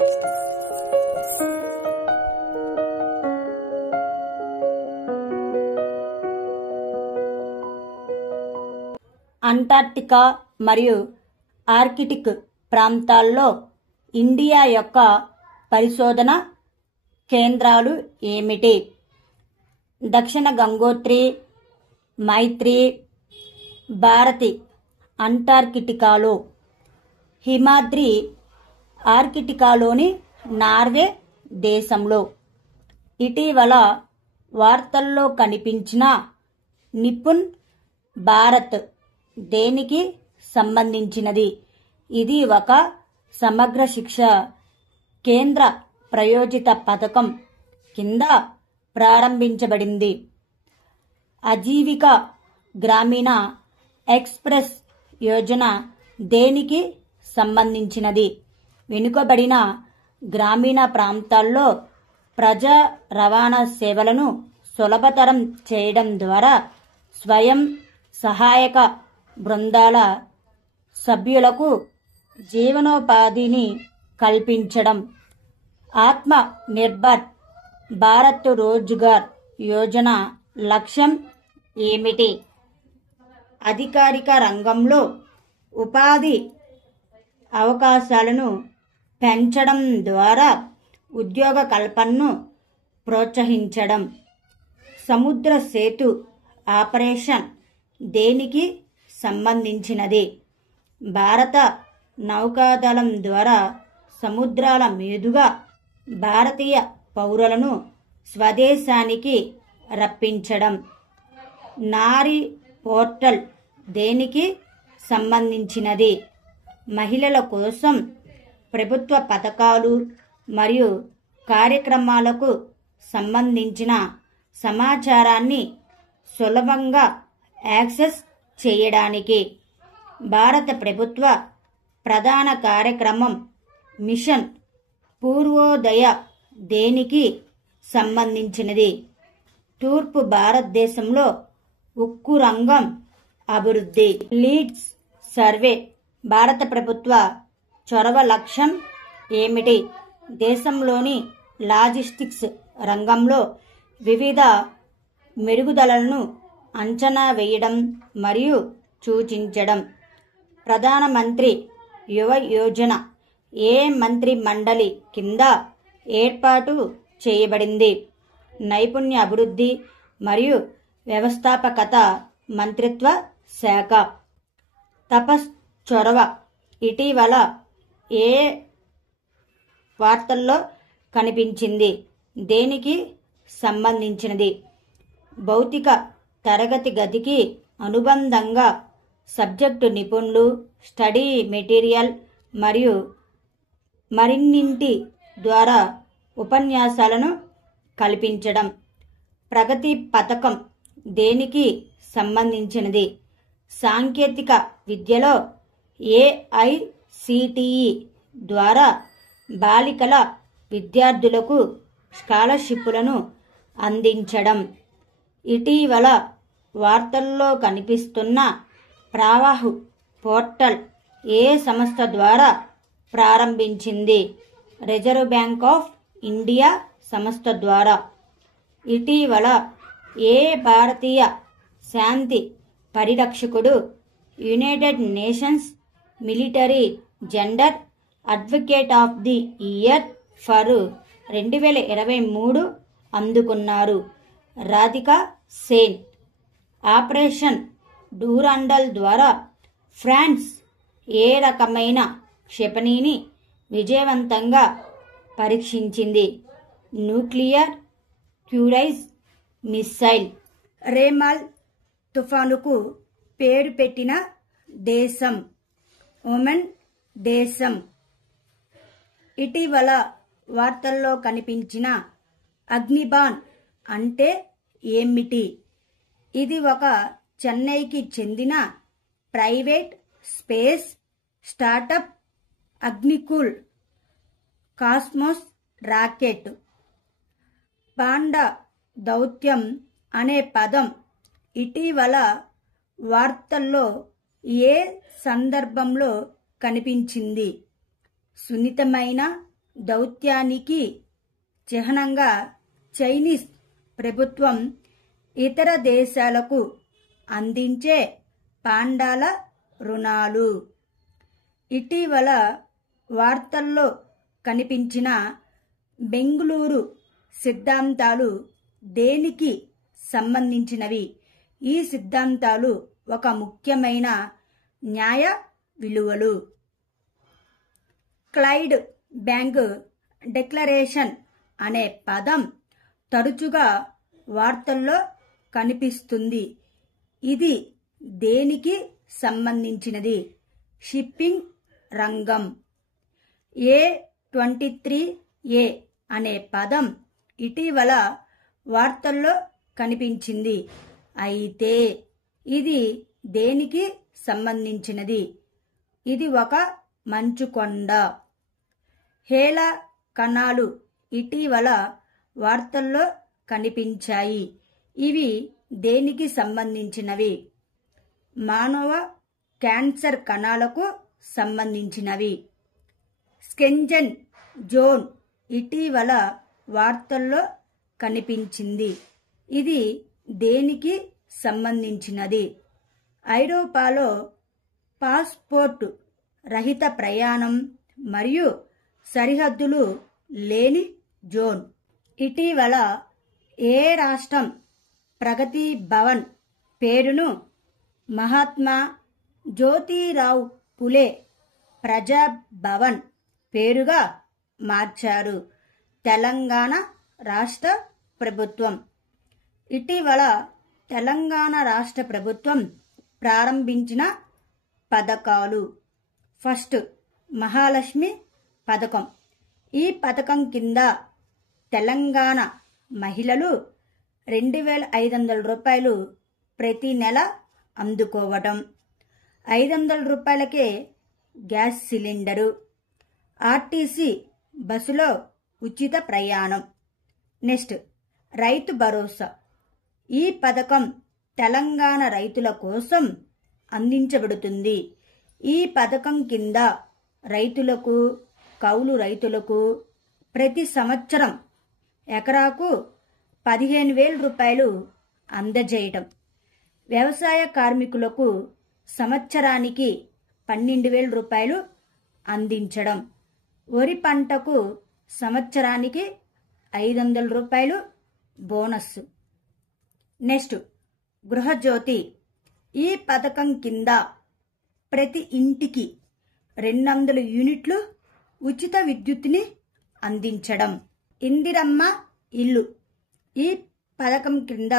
Antarctica మరియు Arctic ప్రాంతాల్లో India యొక్క పరిశోధన కేంద్రాలు ఏమిటి? దక్షిణ గంగోత్రి, మైత్రి, భారతి అంటార్కిటికాలో, హిమాద్రి ఆర్కిటికాలోని నార్వే దేశంలో. ఇటీవల వార్తల్లో కనిపించిన నిపుణ్ భారత్ దేనికి సంబంధించినది? ఇది ఒక సమగ్ర శిక్ష కేంద్ర ప్రయోజిత పథకం కింద ప్రారంభించబడింది. ఆజీవిక గ్రామీణ ఎక్స్ప్రెస్ యోజన దేనికి సంబంధించినది? వెనుకబడిన గ్రామీణ ప్రాంతాల్లో ప్రజా రవాణా సేవలను సులభతరం చేయడం ద్వారా స్వయం సహాయక బృందాల సభ్యులకు జీవనోపాధిని కల్పించడం. ఆత్మ నిర్భర్ భారత్ రోజ్గార్ యోజన లక్ష్యం ఏమిటి? అధికారిక రంగంలో ఉపాధి అవకాశాలను పెంచడం ద్వారా ఉద్యోగ కల్పనను ప్రోత్సహించడం. సముద్ర సేతు ఆపరేషన్ దేనికి సంబంధించినది? భారత నౌకాదళం ద్వారా సముద్రాల మీదుగా భారతీయ పౌరులను స్వదేశానికి రప్పించడం. నారీ పోర్టల్ దేనికి సంబంధించినది? మహిళల కోసం ప్రభుత్వ పథకాలు మరియు కార్యక్రమాలకు సంబంధించిన సమాచారాన్ని సులభంగా యాక్సెస్ చేయడానికి. భారత ప్రభుత్వ ప్రధాన కార్యక్రమం మిషన్ పూర్వోదయ దేనికి సంబంధించినది? తూర్పు భారతదేశంలో ఉక్కు రంగం అభివృద్ధి. లీడ్స్ సర్వే భారత ప్రభుత్వ చొరవ లక్ష్యం ఏమిటి? దేశంలోని లాజిస్టిక్స్ రంగంలో వివిధ మెరుగుదలలను అంచనా వేయడం మరియు సూచించడం. ప్రధానమంత్రి యువ యోజన ఏ మంత్రి మండలి కింద ఏర్పాటు చేయబడింది? నైపుణ్య అభివృద్ధి మరియు వ్యవస్థాపకత మంత్రిత్వ శాఖ. తపస్ చొరవ ఇటీవల ఏ వార్తల్లో కనిపించింది? దేనికి సంబంధించినది? భౌతిక తరగతి గదికి అనుబంధంగా సబ్జెక్టు నిపుణులు, స్టడీ మెటీరియల్ మరియు మరిన్నింటి ద్వారా ఉపన్యాసాలను కల్పించడం. ప్రగతి పథకం దేనికి సంబంధించినది? సాంకేతిక విద్యలో ఏఐసిటిఈ ద్వారా బాలికల విద్యార్థులకు స్కాలర్షిప్లను అందించడం. ఇటీవల వార్తల్లో కనిపిస్తున్న ప్రవాహ్ పోర్టల్ ఏ సంస్థ ద్వారా ప్రారంభించింది? రిజర్వ్ బ్యాంక్ ఆఫ్ ఇండియా సంస్థ ద్వారా. ఇటీవల ఏ భారతీయ శాంతి పరిరక్షకుడు United nations military gender advocate of the year for 2023 అందుకున్నారు? రాధికా సేన్. ఆపరేషన్ డూరాండల్ ద్వారా ఫ్రాన్స్ ఏ రకమైన క్షిపణిని విజయవంతంగా పరీక్షించింది? Nuclear cruise missile. రేమాల్ తుఫానుకు పేరు పెట్టిన దేశం ఒమన్ దేశం. ఇటీవల వార్తల్లో కనిపించిన అగ్నిబాన్ అంటే ఏమిటి? ఇది ఒక చెన్నైకి చెందిన private space startup Agnikul Cosmos rocket. Panda దౌత్యం అనే పదం ఇటీవల వార్తల్లో ఏ సందర్భంలో కనిపించింది? సున్నితమైన దౌత్యానికి చిహ్నంగా చైనీస్ ప్రభుత్వం ఇతర దేశాలకు అందించే పాండాల రుణాలు. ఇటీవల వార్తల్లో కనిపించిన బెంగుళూరు సిద్ధాంతాలు దేనికి సంబంధించినవి? ఈ సిద్ధాంతాలు ఒక ముఖ్యమైన న్యాయ విలువలు. క్లైడ్ బ్యాంక్ డిక్లరేషన్ అనే పదం తరచుగా వార్తల్లో కనిపిస్తుంది. ఇది దేనికి సంబంధించినది? షిప్పింగ్ రంగం. A23A అనే పదం ఇటీవల వార్తల్లో కనిపించింది. అయితే ఇది దేనికి సంబంధించినది? ఇది ఒక మంచుకొండ. హేలా కణాలు ఇటీవల వార్తల్లో కనిపించాయి. ఇవి దేనికి సంబంధించినవి? మానవ క్యాన్సర్ కణాలకు సంబంధించినవి. స్కెంజన్ జోన్ ఇటీవల వార్తల్లో కనిపించింది. ఇది దేనికి సంబంధించినది? ఐరోపాలో పాస్పోర్ట్ రహిత ప్రయాణం మరియు సరిహద్దులు లేని జోన్. ఇటీవల ఏ రాష్ట్రం ప్రగతి భవన్ పేరును మహాత్మా జ్యోతిరావు పులే ప్రజా భవన్ పేరుగా మార్చారు? తెలంగాణ రాష్ట్ర ప్రభుత్వం. ఇటీవల తెలంగాణ రాష్ట్ర ప్రభుత్వం ప్రారంభించిన పథకాలు. ఫస్ట్, మహాలక్ష్మి పథకం. ఈ పథకం కింద తెలంగాణ మహిళలు 2500 రూపాయలు ప్రతి నెల అందుకోవటం. 500 రూపాయలకే గ్యాస్ సిలిండరు. ఆర్టీసీ బస్సులో ఉచిత ప్రయాణం. నెక్స్ట్, రైతు భరోసా. ఈ పథకం తెలంగాణ రైతుల కోసం అందించబడుతుంది. ఈ పథకం కింద రైతులకు, కౌలు రైతులకు ప్రతి సంవత్సరం ఎకరాకు 15,000 రూపాయలు అందజేయటం. వ్యవసాయ కార్మికులకు సంవత్సరానికి 12,000 రూపాయలు అందించడం. వరి పంటకు సంవత్సరానికి 500 రూపాయలు బోనస్. నెక్స్ట్, గృహజ్యోతి. ఈ పథకం కింద ప్రతి ఇంటికి 200 యూనిట్లు ఉచిత విద్యుత్తుని అందించడం. ఇందిరమ్మ ఇల్లు. ఈ పథకం కింద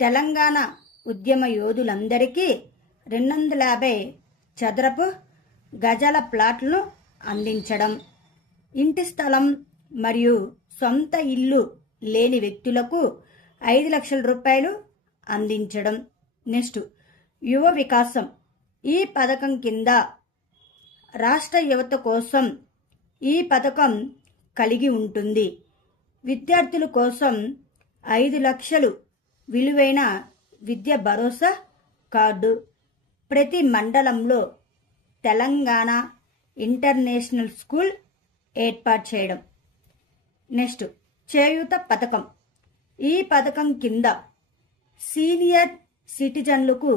తెలంగాణ ఉద్యమ యోధులందరికీ 250 చదరపు గజాల ప్లాట్లను అందించడం. ఇంటి స్థలం మరియు సొంత ఇల్లు లేని వ్యక్తులకు 5 లక్షల రూపాయలు అందించడం. నెక్స్ట్, యువ వికాసం. ఈ పథకం కింద రాష్ట్ర యువత కోసం ఈ పథకం కలిగి ఉంటుంది. విద్యార్థుల కోసం 5 లక్షలు విలువైన విద్య భరోసా కార్డు. ప్రతి మండలంలో తెలంగాణ ఇంటర్నేషనల్ స్కూల్ ఏర్పాటు చేయడం. నెక్స్ట్, చేయూత పథకం. ఈ పథకం కింద సీనియర్ సిటిజన్లకు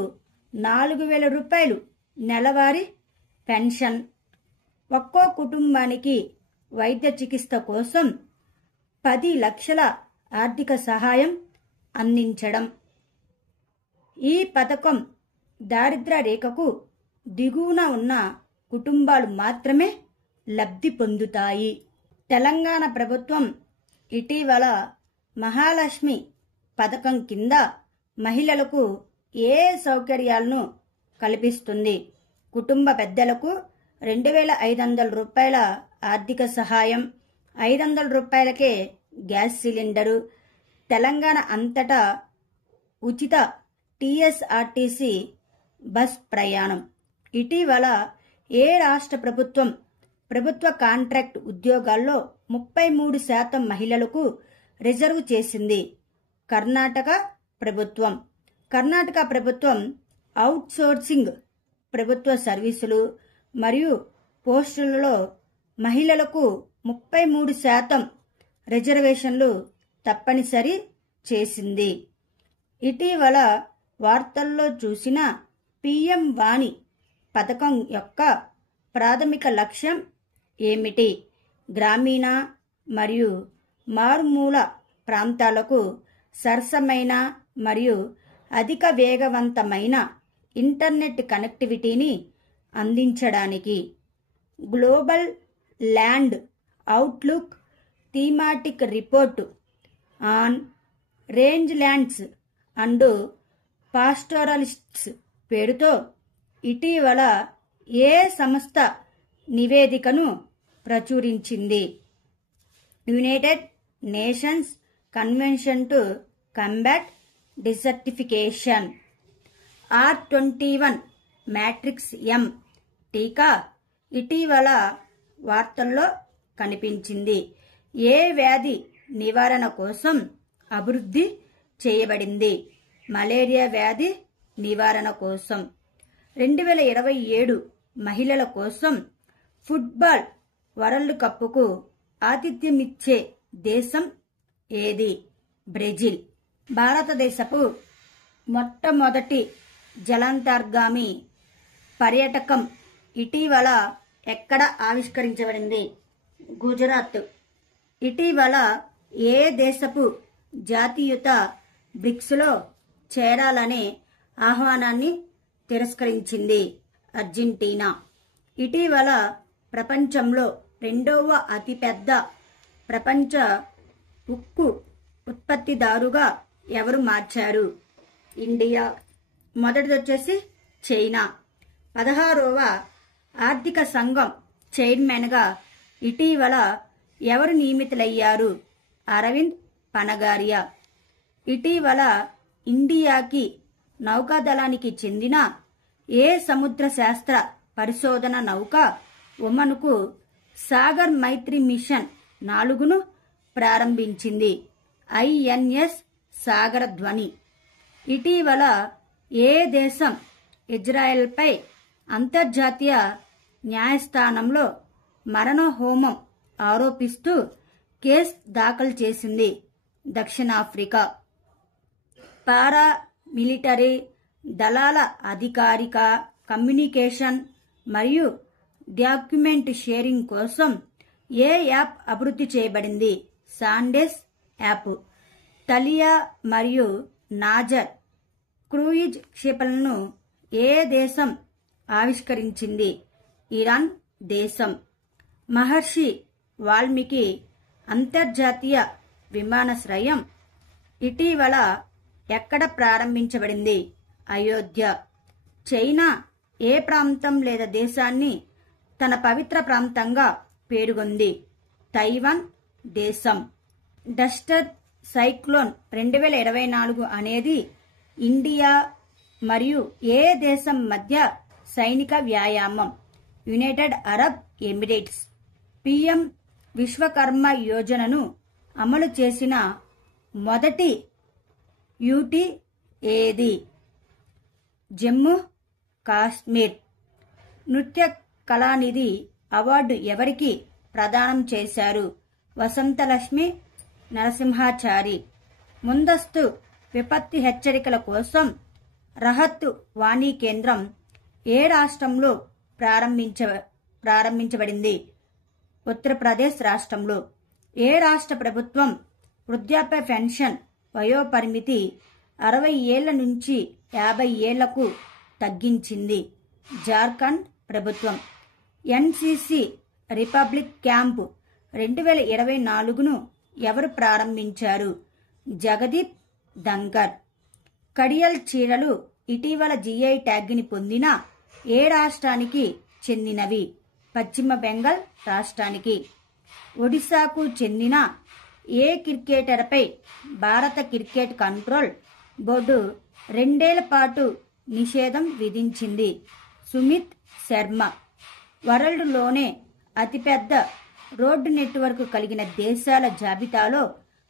4,000 రూపాయలు నెలవారీ పెన్షన్. ఒక్కో కుటుంబానికి వైద్య చికిత్స కోసం 10 లక్షల ఆర్థిక సహాయం అందించడం. ఈ పథకం దారిద్ర్య రేఖకు దిగువన ఉన్న కుటుంబాలు మాత్రమే లబ్ధి పొందుతాయి. తెలంగాణ ప్రభుత్వం ఇటీవల మహాలక్ష్మి పథకం కింద మహిళలకు ఏ సౌకర్యాలను కల్పిస్తుంది? కుటుంబ పెద్దలకు 2,500 రూపాయల ఆర్థిక సహాయం, 500 రూపాయలకే గ్యాస్ సిలిండరు, తెలంగాణ అంతటా ఉచిత TSRTC బస్ ప్రయాణం. ఇటీవల ఏ రాష్ట్ర ప్రభుత్వం ప్రభుత్వ కాంట్రాక్ట్ ఉద్యోగాల్లో 33% మహిళలకు రిజర్వ్ చేసింది? కర్ణాటక ప్రభుత్వం. కర్ణాటక ప్రభుత్వం అవుట్ సోర్సింగ్ ప్రభుత్వ సర్వీసులు మరియు పోస్టులలో మహిళలకు 33% రిజర్వేషన్లు తప్పనిసరి చేసింది. ఇటీవల వార్తల్లో చూసిన పీఎం వాణి పథకం యొక్క ప్రాథమిక లక్ష్యం ఏమిటి? గ్రామీణ మరియు మారుమూల ప్రాంతాలకు సరసమైన మరియు అధిక వేగవంతమైన ఇంటర్నెట్ కనెక్టివిటీని అందించడానికి. Global land outlook thematic report on rangelands and pastoralists పేరుతో ఇటీవల ఏ సంస్థ నివేదికను ప్రచురించింది? United Nations Convention to Combat Desertification. R21 matrix M టీకా ఇటీవల వార్తల్లో కనిపించింది. ఏ వ్యాధి నివారణ కోసం అభివృద్ధి చేయబడింది? మలేరియా వ్యాధి నివారణ కోసం. 2027 మహిళల కోసం ఫుట్బాల్ వరల్డ్ కప్కు ఆతిథ్యమిచ్చే దేశం ఏది? బ్రెజిల్. భారతదేశపు మొట్టమొదటి జలాంతర్గామి పర్యాటకం ఇటీవల ఎక్కడ ఆవిష్కరించబడింది? గుజరాత్. ఇటీవల ఏ దేశపు జాతీయత బ్రిక్స్లో చేరాలనే ఆహ్వానాన్ని తిరస్కరించింది? అర్జెంటీనా. ఇటీవల ప్రపంచంలో రెండవ అతిపెద్ద ప్రపంచ ఉక్కు ఉత్పత్తిదారుగా ఎవరు మార్చారు? ఇండియా. మొదటిది వచ్చేసి చైనా. 16వ ఆర్థిక సంఘం చైర్మన్గా ఇటీవల ఎవరు నియమితులయ్యారు? అరవింద్ పనగారియా. ఇటీవల ఇండియాకి నౌకాదళానికి చెందిన ఏ సముద్ర శాస్త్ర పరిశోధన నౌక ఒమన్కు సాగర్ మైత్రి మిషన్ 4ను ప్రారంభించింది? INS సాగరధ్వని. ఇటీవల ఏ దేశం ఇజ్రాయెల్పై అంతర్జాతీయ న్యాయస్థానంలో మరణహోమం ఆరోపిస్తూ కేసు దాఖలు చేసింది? దక్షిణాఫ్రికా. పారా మిలిటరీ దళాల అధికారిక కమ్యూనికేషన్ మరియు డాక్యుమెంట్ షేరింగ్ కోసం ఏ యాప్ అభివృద్ధి చేయబడింది? సాండెస్ యాప్. తలియా మరియు నాజర్ క్రూయిజ్ క్షిపణులను ఏ దేశం ఆవిష్కరించింది? ఇరాన్ దేశం. మహర్షి వాల్మీకి అంతర్జాతీయ విమానాశ్రయం ఇటీవల ఎక్కడ ప్రారంభించబడింది? అయోధ్య. చైనా ఏ ప్రాంతం లేదా దేశాన్ని తన పవిత్ర ప్రాంతంగా పేర్కొంది? తైవాన్ దేశం. డస్టర్ సైక్లోన్ 2024 అనేది ఇండియా మరియు ఏ దేశం మధ్య సైనిక వ్యాయామం? United Arab Emirates. PM Vishwakarma యోజనను అమలు చేసిన మొదటి యూటీ ఏది? జమ్మూ కాశ్మీర్. నృత్య కళానిధి అవార్డు ఎవరికి ప్రదానం చేశారు? వసంతలక్ష్మి నరసింహాచారి. ముందస్తు విపత్తి హెచ్చరికల కోసం రహత్ వాణి కేంద్రం ఏ రాష్ట్రంలో ప్రారంభించబడింది? ఉత్తరప్రదేశ్ రాష్ట్రంలో. ఏ రాష్ట్ర ప్రభుత్వం వృద్ధాప్య పెన్షన్ వయోపరిమితి 60 ఏళ్ల నుంచి 50 ఏళ్లకు తగ్గించింది? జార్ఖండ్ ప్రభుత్వం. ఎన్సిసి రిపబ్లిక్ క్యాంప్ 2024ను ఎవరు ప్రారంభించారు? జగదీప్ ధంకర్. కడియల్ చీరలు ఇటీవల GI ట్యాగ్ని పొందిన ఏ రాష్ట్రానికి చెందినవి? పశ్చిమ బెంగాల్ రాష్ట్రానికి. ఒడిశాకు చెందిన ఏ క్రికెటర్పై భారత క్రికెట్ కంట్రోల్ బోర్డు 2 ఏళ్ల పాటు నిషేధం విధించింది? సుమిత్ శర్మ. వరల్డ్లోనే అతిపెద్ద రోడ్డు నెట్వర్క్ కలిగిన దేశాల జాబితాలో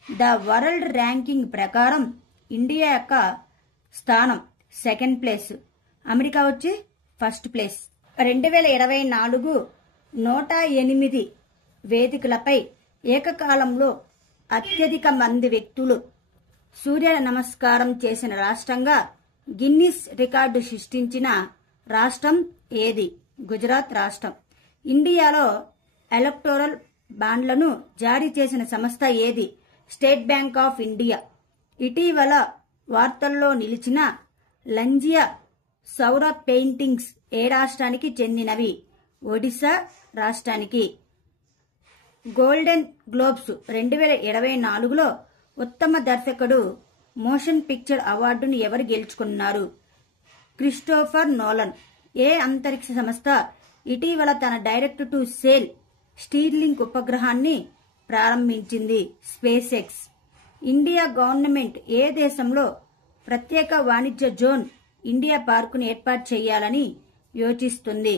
ద వరల్డ్ ర్యాంకింగ్ ప్రకారం ఇండియా యొక్క స్థానం 2nd ప్లేస్, అమెరికా వచ్చి 1st ప్లేస్. 2024 108 వేదికలపై ఏకకాలంలో అత్యధిక మంది వ్యక్తులు సూర్య నమస్కారం చేసిన రాష్ట్రంగా గిన్నిస్ రికార్డు సృష్టించిన రాష్ట్రం ఏది? గుజరాత్ రాష్ట్రం. ఇండియాలో ఎలక్టోరల్ బాండ్లను జారీ చేసిన సంస్థ ఏది? State bank of India. ఇటీవల వార్తల్లో నిలిచిన లంజియా సౌర పెయింటింగ్స్ ఏ రాష్ట్రానికి చెందినవి? ఒడిశా రాష్ట్రానికి. గోల్డెన్ గ్లోబ్స్ 2024లో ఉత్తమ దర్శకుడు మోషన్ పిక్చర్ అవార్డును ఎవరు గెలుచుకున్నారు? Christopher Nolan. ఏ అంతరిక్ష సంస్థ ఇటీవల తన డైరెక్ట్ టు సేల్ స్టీర్లింక్ ఉపగ్రహాన్ని ప్రారంభించింది? SpaceX. ఇండియా గవర్నమెంట్ ఏ దేశంలో ప్రత్యేక వాణిజ్య జోన్ ఇండియా పార్కును ఏర్పాటు చేయాలని యోచిస్తుంది?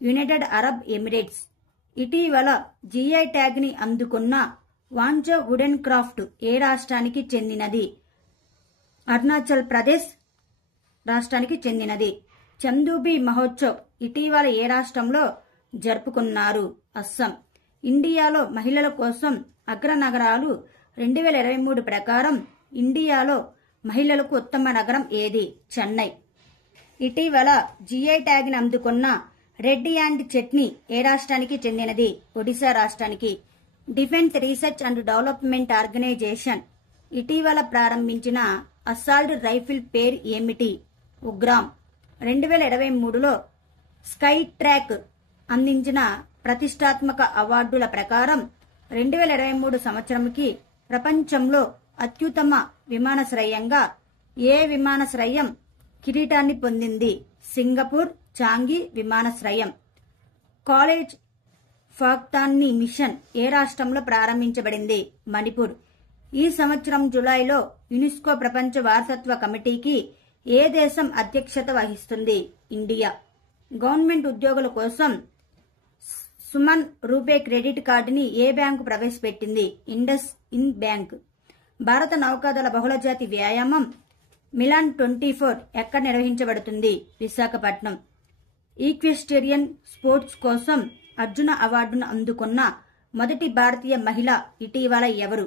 United Arab Emirates. ఇటీవల జిఐ ట్యాగ్ ని అందుకున్న వాంజో వుడెన్ క్రాఫ్ట్ ఏ రాష్ట్రానికి చెందినది? అరుణాచల్ ప్రదేశ్ రాష్ట్రానికి చెందినది. చందూబి మహోత్సవ్ ఇటీవల ఏ రాష్ట్రంలో జరుపుకున్నారు? అస్సాం. ఇండియాలో మహిళల కోసం అగ్రనగరాలు 2023 ప్రకారం ఇండియాలో మహిళలకు ఉత్తమ నగరం ఏది? చెన్నై. ఇటీవల జిఐ ట్యాగ్ ని అందుకున్న రెడ్డి అండ్ చట్నీ ఏ రాష్ట్రానికి చెందినది? ఒడిశా రాష్ట్రానికి. Defence research and development organisation ఇటీవల ప్రారంభించిన అసాల్ట్ రైఫిల్ పేరు ఏమిటి? ఉగ్రామ్. 2023లో స్కై ట్రాక్ అందించిన ప్రతిష్టాత్మక అవార్డుల ప్రకారం 2023 సంవత్సరంకి ప్రపంచంలో అత్యుత్తమ విమానాశ్రయంగా ఏ విమానాశ్రయం కిరీటాన్ని పొందింది? సింగపూర్ చాంగి విమానాశ్రయం. కాలేజ్ ఫాక్తాన్ని మిషన్ ఏ రాష్ట్రంలో ప్రారంభించబడింది? మణిపూర్. ఈ సంవత్సరం జూలైలో యునెస్కో ప్రపంచ వారసత్వ కమిటీకి ఏ దేశం అధ్యక్షత వహిస్తుంది? ఇండియా. గవర్నమెంట్ ఉద్యోగుల కోసం సుమన్ రూపే క్రెడిట్ కార్డుని ఏ బ్యాంకు ప్రవేశపెట్టింది? IndusInd bank. భారత నౌకాదళ బహుళజాతి వ్యాయామం మిలాన్ 24 ఎక్కడ నిర్వహించబడుతుంది? విశాఖపట్నం. ఈక్వెస్టేరియన్ స్పోర్ట్స్ కోసం అర్జున అవార్డును అందుకున్న మొదటి భారతీయ మహిళ ఇటీవల ఎవరు?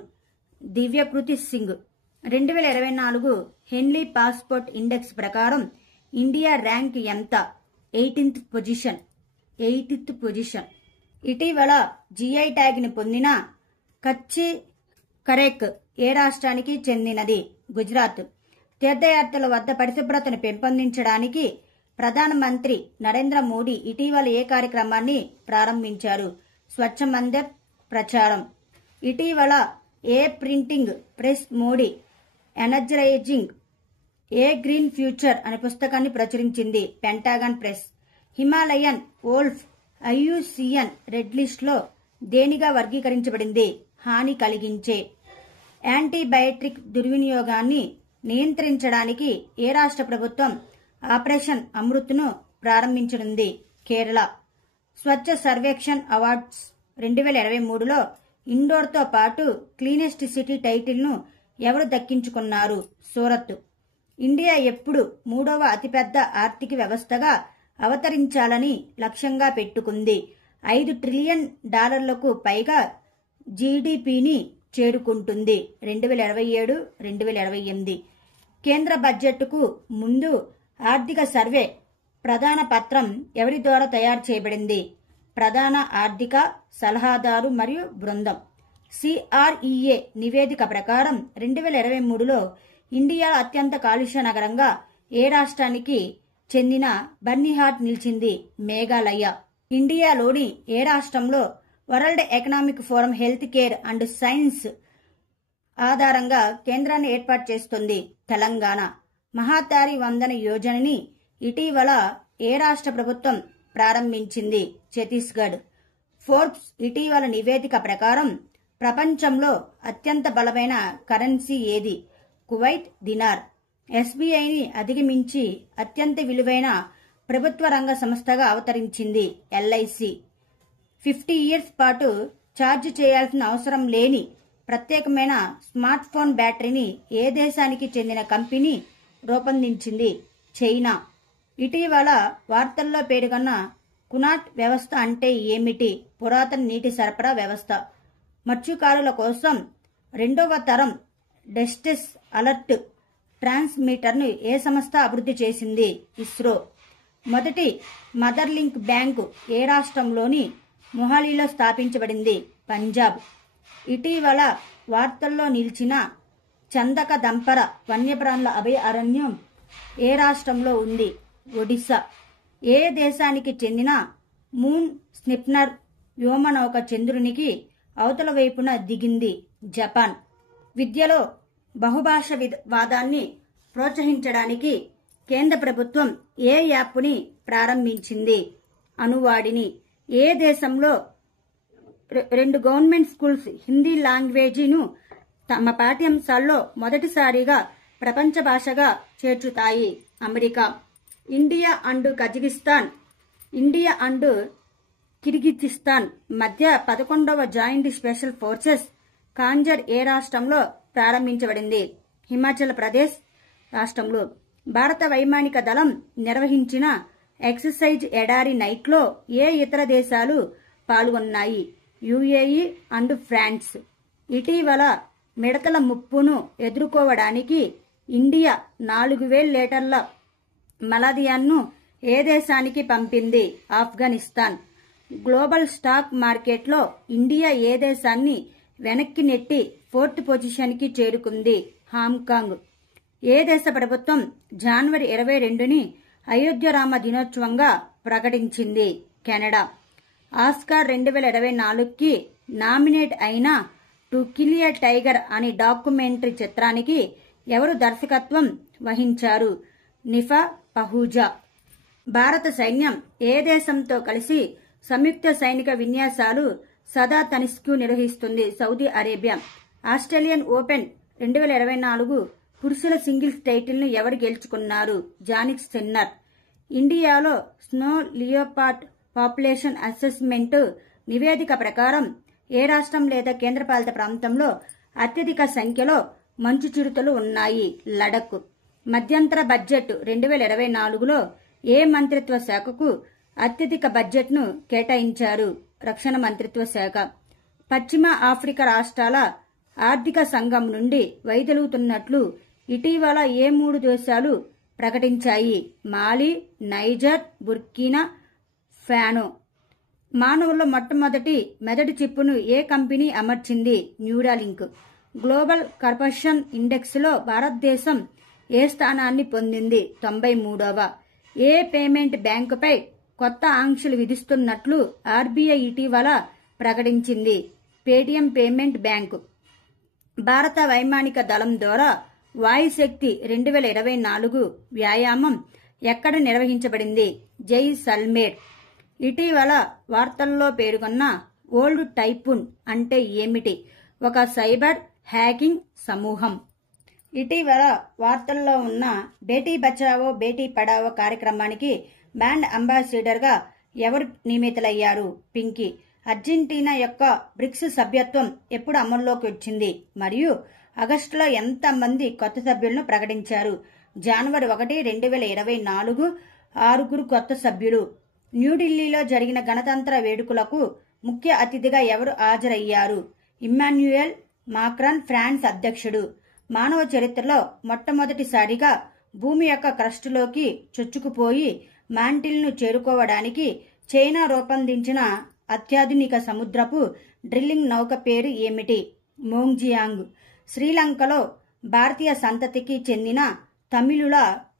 దివ్యకృతి సింగ్. 2024 హెన్లీ పాస్పోర్ట్ ఇండెక్స్ ప్రకారం ఇండియా ర్యాంక్ ఎంత? 18th position. ఇటీవల జిఐ ట్యాగ్ ని పొందిన కచ్చి కరేక్ ఏ రాష్ట్రానికి చెందినది? గుజరాత్. తీర్థయాత్రల వద్ద పరిశుభ్రతను పెంపొందించడానికి ప్రధానమంత్రి నరేంద్ర మోడీ ఇటీవల ఏ కార్యక్రమాన్ని ప్రారంభించారు? స్వచ్ఛ మందిర్ ప్రచారం. ఇటీవల ఏ ప్రింటింగ్ ప్రెస్ మోడీ ఎనర్జైజింగ్ ఏ గ్రీన్ ఫ్యూచర్ అనే పుస్తకాన్ని ప్రచురించింది? Pentagon press. Himalayan wolf IUCN red list లో దేనిగా వర్గీకరించబడింది? హాని కలిగించే. యాంటీబయాటిక్ దుర్వినియోగాన్ని నియంత్రించడానికి ఏ రాష్ట్ర ప్రభుత్వం ఆపరేషన్ అమృత్ను ప్రారంభించనుంది? కేరళ. స్వచ్ఛ సర్వేక్షణ్ అవార్డ్స్ 2023లో ఇండోర్తో పాటు క్లీనెస్ట్ సిటీ టైటిల్ను ఎవరు దక్కించుకున్నారు? సూరత్. ఇండియా ఎప్పుడు 3వ అతిపెద్ద ఆర్థిక వ్యవస్థగా అవతరించాలని లక్ష్యంగా పెట్టుకుంది? $5 ట్రిలియన్ పైగా జీడీపీని చేరుకుంటుంది 2027-2028. కేంద్ర బడ్జెట్కు ముందు ఆర్థిక సర్వే ప్రధాన పత్రం ఎవరి ద్వారా తయారు చేయబడింది? ప్రధాన ఆర్థిక సలహాదారు మరియు బృందం. CREA నివేదిక ప్రకారం 2023లో ఇండియా అత్యంత కాలుష్య నగరంగా ఏ రాష్ట్రానికి చెందిన బర్నీహాట్ నిలిచింది? మేఘాలయ. ఇండియాలోని ఏ రాష్ట్రంలో world economic forum health care and science ఆధారంగా కేంద్రాన్ని ఏర్పాటు చేస్తుంది? తెలంగాణ. మహాతారి వందన యోజనని ఇటీవల ఏ రాష్ట్ర ప్రభుత్వం ప్రారంభించింది? ఛత్తీస్గఢ్. ఫోర్బ్స్ ఇటీవల నివేదిక ప్రకారం ప్రపంచంలో అత్యంత బలమైన కరెన్సీ ఏది? Kuwait dinar. SBIని అధిగమించి అత్యంత విలువైన ప్రభుత్వ రంగ సంస్థగా అవతరించింది LIC. 50 years పాటు ఛార్జ్ చేయాల్సిన అవసరం లేని ప్రత్యేకమైన స్మార్ట్ ఫోన్ బ్యాటరీని ఏ దేశానికి చెందిన కంపెనీ రూపొందించింది? చైనా. ఇటీవల వార్తల్లో పేరుగొన్న కునాట్ వ్యవస్థ అంటే ఏమిటి? పురాతన నీటి సరఫరా వ్యవస్థ. మత్స్యకారుల కోసం రెండవ తరం డిస్ట్రెస్ అలర్ట్ ట్రాన్స్మిటర్ను ఏ సంస్థ అభివృద్ధి చేసింది? ఇస్రో. మొదటి మదర్ లింక్ బ్యాంకు ఏ రాష్ట్రంలోని మొహాలీలో స్థాపించబడింది? పంజాబ్. ఇటీవల వార్తల్లో నిలిచిన చందక దంపర వన్యప్రాణుల అభయారణ్యం ఏ రాష్ట్రంలో ఉంది? ఒడిశా. ఏ దేశానికి చెందిన మూన్ స్నిప్నర్ వ్యోమనౌక చంద్రునికి అవతల వైపున దిగింది? జపాన్. విద్యలో బహుభాష వాదాన్ని ప్రోత్సహించడానికి కేంద్ర ప్రభుత్వం ఏ యాప్ని ప్రారంభించింది? అనువాడిని. ఏ దేశంలో 2 గవర్నమెంట్ స్కూల్స్ హిందీ లాంగ్వేజీను తమ పాఠ్యాంశాల్లో మొదటిసారిగా ప్రపంచ భాషగా చేర్చుతాయి? America. India and Kazakhstan, India and Kyrgyzstan మధ్య 11వ జాయింట్ స్పెషల్ ఫోర్సెస్ కాంజర్ ఏ రాష్ట్రంలో ప్రారంభించబడింది? హిమాచల్ ప్రదేశ్ రాష్ట్రంలో. భారత వైమానిక దళం నిర్వహించిన ఎక్సర్సైజ్ ఎడారి నైట్లో ఏ ఇతర దేశాలు పాల్గొన్నాయి? UAE and France. ఇటీవల మిడతల ముప్పును ఎదుర్కోవడానికి ఇండియా 4000 లీటర్ల మలాథియాన్ను ఏ దేశానికి పంపింది? ఆఫ్ఘనిస్తాన్. గ్లోబల్ స్టాక్ మార్కెట్లో ఇండియా ఏ దేశాన్ని వెనక్కి నెట్టి 4th పొజిషన్కి చేరుకుంది? హాంకాంగ్. ఏ దేశ ప్రభుత్వం జనవరి 22ని అయోధ్య రామ దినోత్సవంగా ప్రకటించింది? కెనడా. ఆస్కార్ 2024కి నామినేట్ అయిన టు కిల్ ఎ టైగర్ అనే డాక్యుమెంటరీ చిత్రానికి ఎవరు దర్శకత్వం వహించారు? నిఫా పహూజా. భారత సైన్యం ఏ దేశంతో కలిసి సంయుక్త సైనిక విన్యాసాలు సదా తనిస్కు నిర్వహిస్తుంది? Saudi Arabia. ఆస్ట్రేలియన్ ఓపెన్ 2024 పురుషుల సింగిల్స్ టైటిల్ను ఎవరు గెలుచుకున్నారు? Jannik sinner. ఇండియాలో స్నో లియోపార్డ్ పాపులేషన్ అసెస్మెంట్ నివేదిక ప్రకారం ఏ రాష్ట్రం లేదా కేంద్రపాలిత ప్రాంతంలో అత్యధిక సంఖ్యలో మంచు చిరుతలు ఉన్నాయి? లడక్. మధ్యంతర బడ్జెట్ 2024లో ఏ మంత్రిత్వ శాఖకు అత్యధిక బడ్జెట్ను కేటాయించారు? రక్షణ మంత్రిత్వ శాఖ. పశ్చిమ ఆఫ్రికా రాష్ట్రాల ఆర్థిక సంఘం నుండి వైదొలుగుతున్నట్లు ఇటీవల ఏ 3 దేశాలు ప్రకటించాయి? మాలి, నైజర్, బుర్కినా ఫానో. మానవుల్లో మొట్టమొదటి మెదడు చిప్పును ఏ కంపెనీ అమర్చింది? న్యూరాలింక్. గ్లోబల్ కార్పొరేషన్ ఇండెక్స్లో భారతదేశం ఏ స్థానాన్ని పొందింది? 93వ. ఏ పేమెంట్ బ్యాంకుపై కొత్త ఆంక్షలు విధిస్తున్నట్లు ఆర్బీఐ ఇటీవల ప్రకటించింది? Paytm payment bank. భారత వైమానిక దళం ద్వారా వాయుశక్తి 2024 వ్యాయామం ఎక్కడ నిర్వహించబడింది? జైసల్మేర్. ఇటీవల వార్తల్లో పేర్కొన్న ఓల్డ్ టైఫూన్ అంటే ఏమిటి? ఒక సైబర్ హ్యాకింగ్ సమూహం. ఇటీవల వార్తల్లో ఉన్న బేటీ బచావో బేటీ పడావో కార్యక్రమానికి బ్రాండ్ అంబాసిడర్గా ఎవరు నియమితులయ్యారు? పింకీ. అర్జెంటీనా యొక్క బ్రిక్స్ సభ్యత్వం ఎప్పుడు అమల్లోకి వచ్చింది మరియు ఆగస్టులో ఎంత మంది కొత్త సభ్యులను ప్రకటించారు? జనవరి 1, 2024 6 కొత్త సభ్యులు. న్యూఢిల్లీలో జరిగిన గణతంత్ర వేడుకలకు ముఖ్య అతిథిగా ఎవరు హాజరయ్యారు? ఇమ్మాన్యుయల్ మాక్రాన్, ఫ్రాన్స్ అధ్యక్షుడు. మానవ చరిత్రలో మొట్టమొదటిసారిగా భూమి యొక్క క్రస్టులోకి చొచ్చుకుపోయి మాంటిల్ను చేరుకోవడానికి చైనా రూపొందించిన అత్యాధునిక సముద్రపు డ్రిల్లింగ్ నౌక పేరు ఏమిటి? మోంగ్జియాంగ్. శ్రీలంకలో భారతీయ సంతతికి చెందిన తమిళుల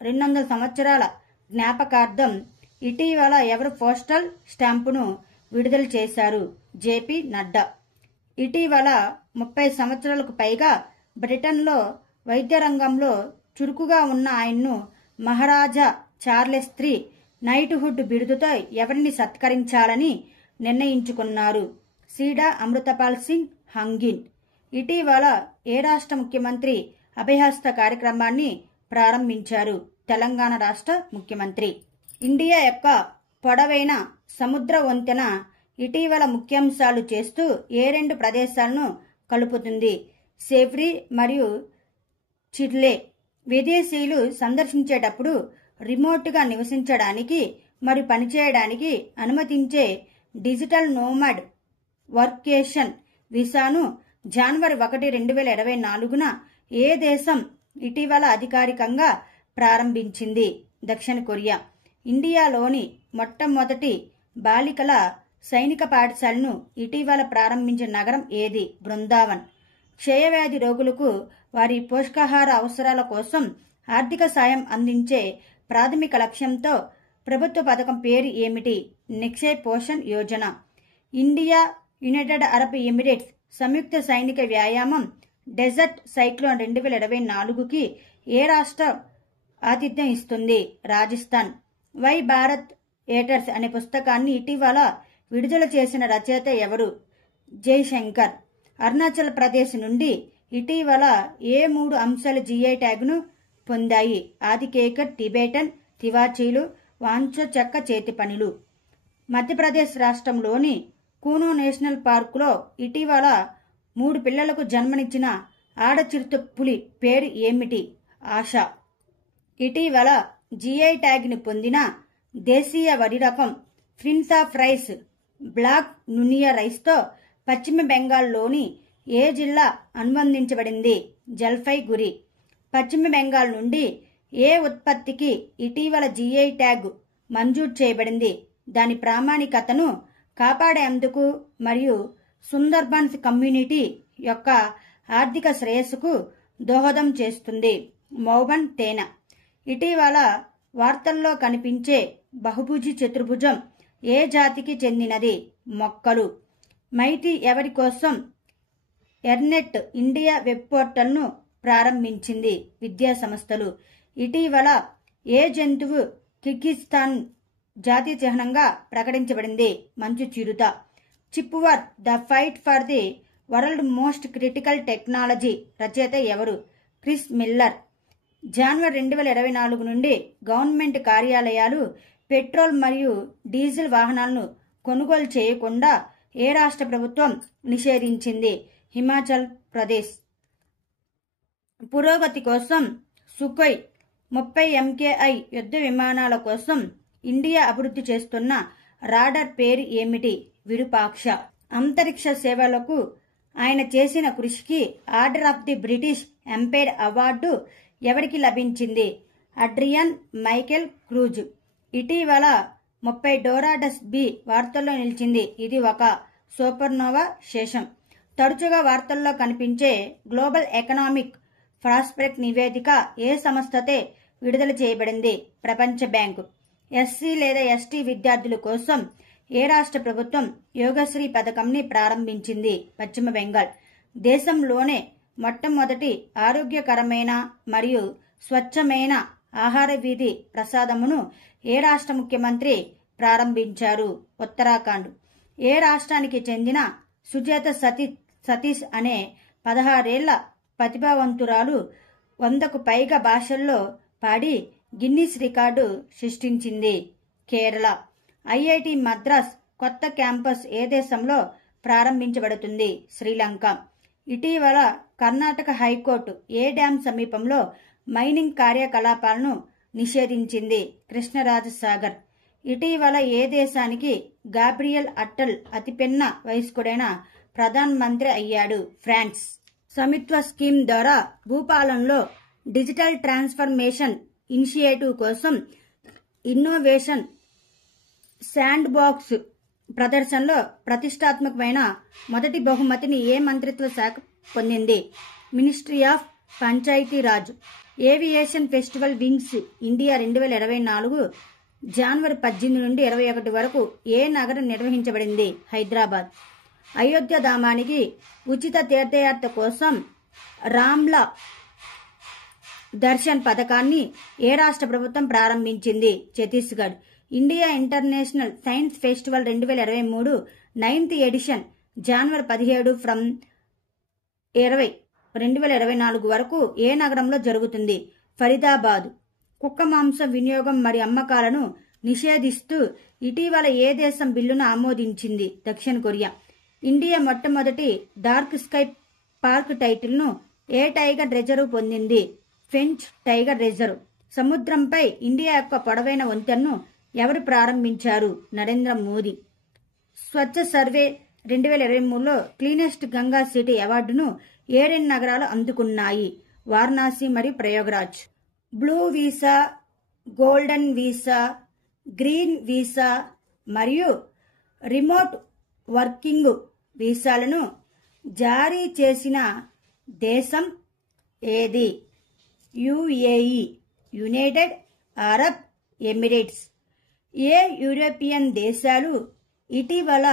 200 సంవత్సరాల జ్ఞాపకార్థం ఇటీవల ఎవరు పోస్టల్ స్టాంపును విడుదల చేశారు? జేపీ నడ్డా. ఇటీవల 30 సంవత్సరాలకు పైగా బ్రిటన్లో వైద్య రంగంలో చురుకుగా ఉన్న ఆయన్ను మహారాజా చార్లెస్ III నైట్హుడ్ బిరుదుతో ఎవరిని సత్కరించాలని నిర్ణయించుకున్నారు? సీడా అమృతపాల్ సింగ్ హంగిన్. ఇటీవల ఏ రాష్ట్ర ముఖ్యమంత్రి అభయహస్త కార్యక్రమాన్ని ప్రారంభించారు? తెలంగాణ రాష్ట్ర ముఖ్యమంత్రి. ఇండియా యొక్క పొడవైన సముద్ర వంతెన ఇటీవల ముఖ్యాంశాలు చేస్తూ ఏ 2 ప్రదేశాలను కలుపుతుంది? సేవ్రీ మరియు చిర్లే. విదేశీయులు సందర్శించేటప్పుడు రిమోట్గా నివసించడానికి మరియు పనిచేయడానికి అనుమతించే డిజిటల్ నోమాడ్ వర్కేషన్ వీసాను జనవరి 1, 2024న ఏ దేశం ఇటీవల అధికారికంగా ప్రారంభించింది? దక్షిణ కొరియా. ఇండియాలోని మొట్టమొదటి బాలికల సైనిక పాఠశాలను ఇటీవల ప్రారంభించిన నగరం ఏది? బృందావన్. క్షయవ్యాధి రోగులకు వారి పోషకాహార అవసరాల కోసం ఆర్థిక సాయం అందించే ప్రాథమిక లక్ష్యంతో ప్రభుత్వ పథకం పేరు ఏమిటి? Nikshay Poshan Yojana. India United Arab Emirates సంయుక్త సైనిక వ్యాయామం డెజర్ట్ సైక్లోన్ 2024కి ఏ రాష్ట్రం ఆతిథ్యం ఇస్తుంది? రాజస్థాన్. వై భారత్ ఏటర్స్ అనే పుస్తకాన్ని ఇటీవల విడుదల చేసిన రచయిత ఎవరు? జైశంకర్. అరుణాచల్ ప్రదేశ్ నుండి ఇటీవల ఏ 3 అంశాలు జీఐ ట్యాగ్ను పొందాయి? ఆదికేకర్, టిబెటన్ తివాచీలు, వాంచో చెక్క చేతి పనులు. మధ్యప్రదేశ్ రాష్ట్రంలోని కూనో నేషనల్ పార్కులో ఇటీవల 3 పిల్లలకు జన్మనిచ్చిన ఆడచిరుత పులి పేరు ఏమిటి? ఆశ. ఇటీవల జీఐ ట్యాగ్ని పొందిన దేశీయ వరి రకం ప్రిన్స్ ఆఫ్ రైస్ బ్లాక్ నునియా రైస్తో పశ్చిమ బెంగాల్లోని ఏ జిల్లా అనుబంధించబడింది? జల్పైగురి. పశ్చిమ బెంగాల్ నుండి ఏ ఉత్పత్తికి ఇటీవల జీఐ ట్యాగ్ మంజూరు చేయబడింది? దాని ప్రామాణికతను కాపాడేందుకు మరియు సుందర్బన్స్ కమ్యూనిటీ యొక్క ఆర్థిక శ్రేయస్సుకు దోహదం చేస్తుంది. మౌబన్ తేనె. ఇటీవల వార్తల్లో కనిపించే బహుభుజి చతుర్భుజం ఏ జాతికి చెందినది? మొక్కలు. మైటీ ఎవరి కోసం ఎర్నెట్ ఇండియా వెబ్ పోర్టల్ను ప్రారంభించింది? విద్యా సంస్థలు. ఇటీవల ఏ జంతువు కిర్గిస్థాన్ జాతీయ చిహ్నంగా ప్రకటించబడింది? మంచు చిరుత. Chip war the fight for the world most critical technology రచయిత ఎవరు? Chris Miller. జనవరి 2024 నుండి గవర్నమెంట్ కార్యాలయాలు పెట్రోల్ మరియు డీజిల్ వాహనాలను కొనుగోలు చేయకుండా ఏ రాష్ట్ర ప్రభుత్వం నిషేధించింది? హిమాచల్ ప్రదేశ్. పురోగతి కోసం సుఖోయ్ 30 MKI యుద్ధ విమానాల కోసం ఇండియా అభివృద్ధి చేస్తున్న రాడార్ పేరు ఏమిటి? విరూపాక్ష. అంతరిక్ష సేవలకు ఆయన చేసిన కృషికి order of the British empire award ఎవరికి లభించింది? Adrian Michael cruise. ఇటీవల 30 డోరాడస్ బి వార్తల్లో నిలిచింది. ఇది ఒక సూపర్నోవా శేషం. తరచుగా వార్తల్లో కనిపించే గ్లోబల్ ఎకనామిక్ ప్రాస్పెక్ట్ నివేదిక ఏ సంస్థతే విడుదల చేయబడింది? ప్రపంచ బ్యాంకు. ఎస్సీ లేదా ఎస్టీ విద్యార్థుల కోసం ఏ రాష్ట్ర ప్రభుత్వం యోగశ్రీ పథకంని ప్రారంభించింది? పశ్చిమ బెంగాల్. దేశంలోనే మొట్టమొదటి ఆరోగ్యకరమైన మరియు స్వచ్ఛమైన ఆహార వీధి ప్రసాదమును ఏ రాష్ట్ర ముఖ్యమంత్రి ప్రారంభించారు? ఉత్తరాఖండ్. ఏ రాష్ట్రానికి చెందిన సుజాత సతీష్ అనే 16 ఏళ్ల ప్రతిభావంతురాలు 100కు పైగా భాషల్లో పాడి గిన్నిస్ రికార్డు సృష్టించింది? కేరళ. ఐఐటి మద్రాస్ కొత్త క్యాంపస్ ఏ దేశంలో ప్రారంభించబడుతుంది? శ్రీలంక. ఇటీవల కర్ణాటక హైకోర్టు ఏ డ్యాం సమీపంలో మైనింగ్ కార్యకలాపాలను నిషేధించింది? కృష్ణరాజసాగర్. ఇటీవల ఏ దేశానికి గాబ్రియల్ అట్టల్ అతిపెన్న వయస్కుడైన ప్రధానమంత్రి అయ్యాడు? ఫ్రాన్స్. సమిత్వ స్కీమ్ ద్వారా భూపాలంలో డిజిటల్ ట్రాన్స్ఫర్మేషన్ ఇనిషియేటివ్ కోసం ఇన్నోవేషన్ శాండ్ బాక్స్ ప్రదర్శనలో ప్రతిష్టాత్మకమైన మొదటి బహుమతిని ఏ మంత్రిత్వ శాఖ పొందింది? Ministry of Panchayati Raj. Aviation festival wings India 2024 జనవరి 18 నుండి 21 వరకు ఏ నగరం నిర్వహించబడింది? హైదరాబాద్. అయోధ్య ధామానికి ఉచిత తీర్థయాత్ర కోసం రామ్లా దర్శన్ పథకాన్ని ఏ రాష్ట్ర ప్రభుత్వం ప్రారంభించింది? Chhattisgarh. India international science festival 2023 9th edition జనవరి 17 ఫ్రమ్ 20 2024 వరకు ఏ నగరంలో జరుగుతుంది? ఫరీదాబాద్. కుక్క మాంసం వినియోగం మరియు అమ్మకాలను నిషేధిస్తూ ఇటీవల ఏ దేశం బిల్లును ఆమోదించింది? దక్షిణ కొరియా. ఇండియా మొట్టమొదటి డార్క్ స్కై పార్క్ టైటిల్ను ఏ టైగర్ రిజర్వ్ పొందింది? Pench tiger reserve. సముద్రంపై ఇండియా యొక్క పొడవైన వంతెనను ఎవరు ప్రారంభించారు? నరేంద్ర మోదీ. స్వచ్ఛ సర్వే 2023లో క్లీనెస్ట్ గంగా సిటీ అవార్డును 7 నగరాలు అందుకున్నాయి. వారణాసి మరియు Prayagraj. Blue visa, golden visa, green visa మరియు రిమోట్ వర్కింగ్ వీసాలను జారీ చేసిన దేశం ఏది? UAE, United Arab Emirates. ఏ యూరోపియన్ దేశాలు ఇటీవల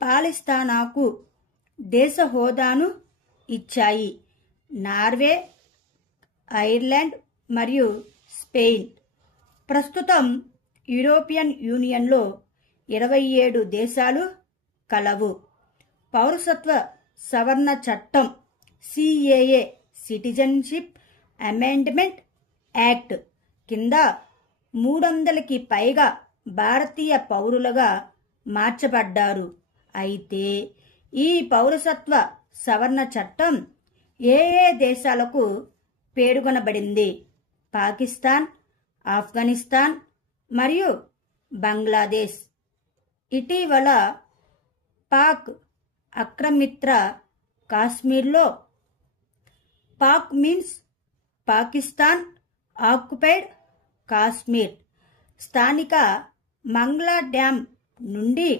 పాలస్తీనాకు దేశ హోదాను ఇచ్చాయి? నార్వే, ఐర్లాండ్ మరియు స్పెయిన్. ప్రస్తుతం యూరోపియన్ యూనియన్లో 27 దేశాలు కలవు. పౌరసత్వ సవరణ చట్టం సిఏఏ సిటిజన్షిప్ అమెండ్మెంట్ యాక్ట్ కింద 300కి పైగా భారతీయ పౌరులుగా మార్చబడ్డారు. అయితే ఈ పౌరసత్వ సవరణ చట్టం ఏ దేశాలకు పేర్కొనబడింది? పాకిస్తాన్, ఆఫ్ఘనిస్తాన్ మరియు బంగ్లాదేశ్. ఇటీవల పాక్ ఆక్రమిత కాశ్మీర్లో, పాక్ మీన్స్ పాకిస్తాన్ ఆక్యుపైడ్ కాశ్మీర్, స్థానిక మంగ్లా డ్యాం నుండి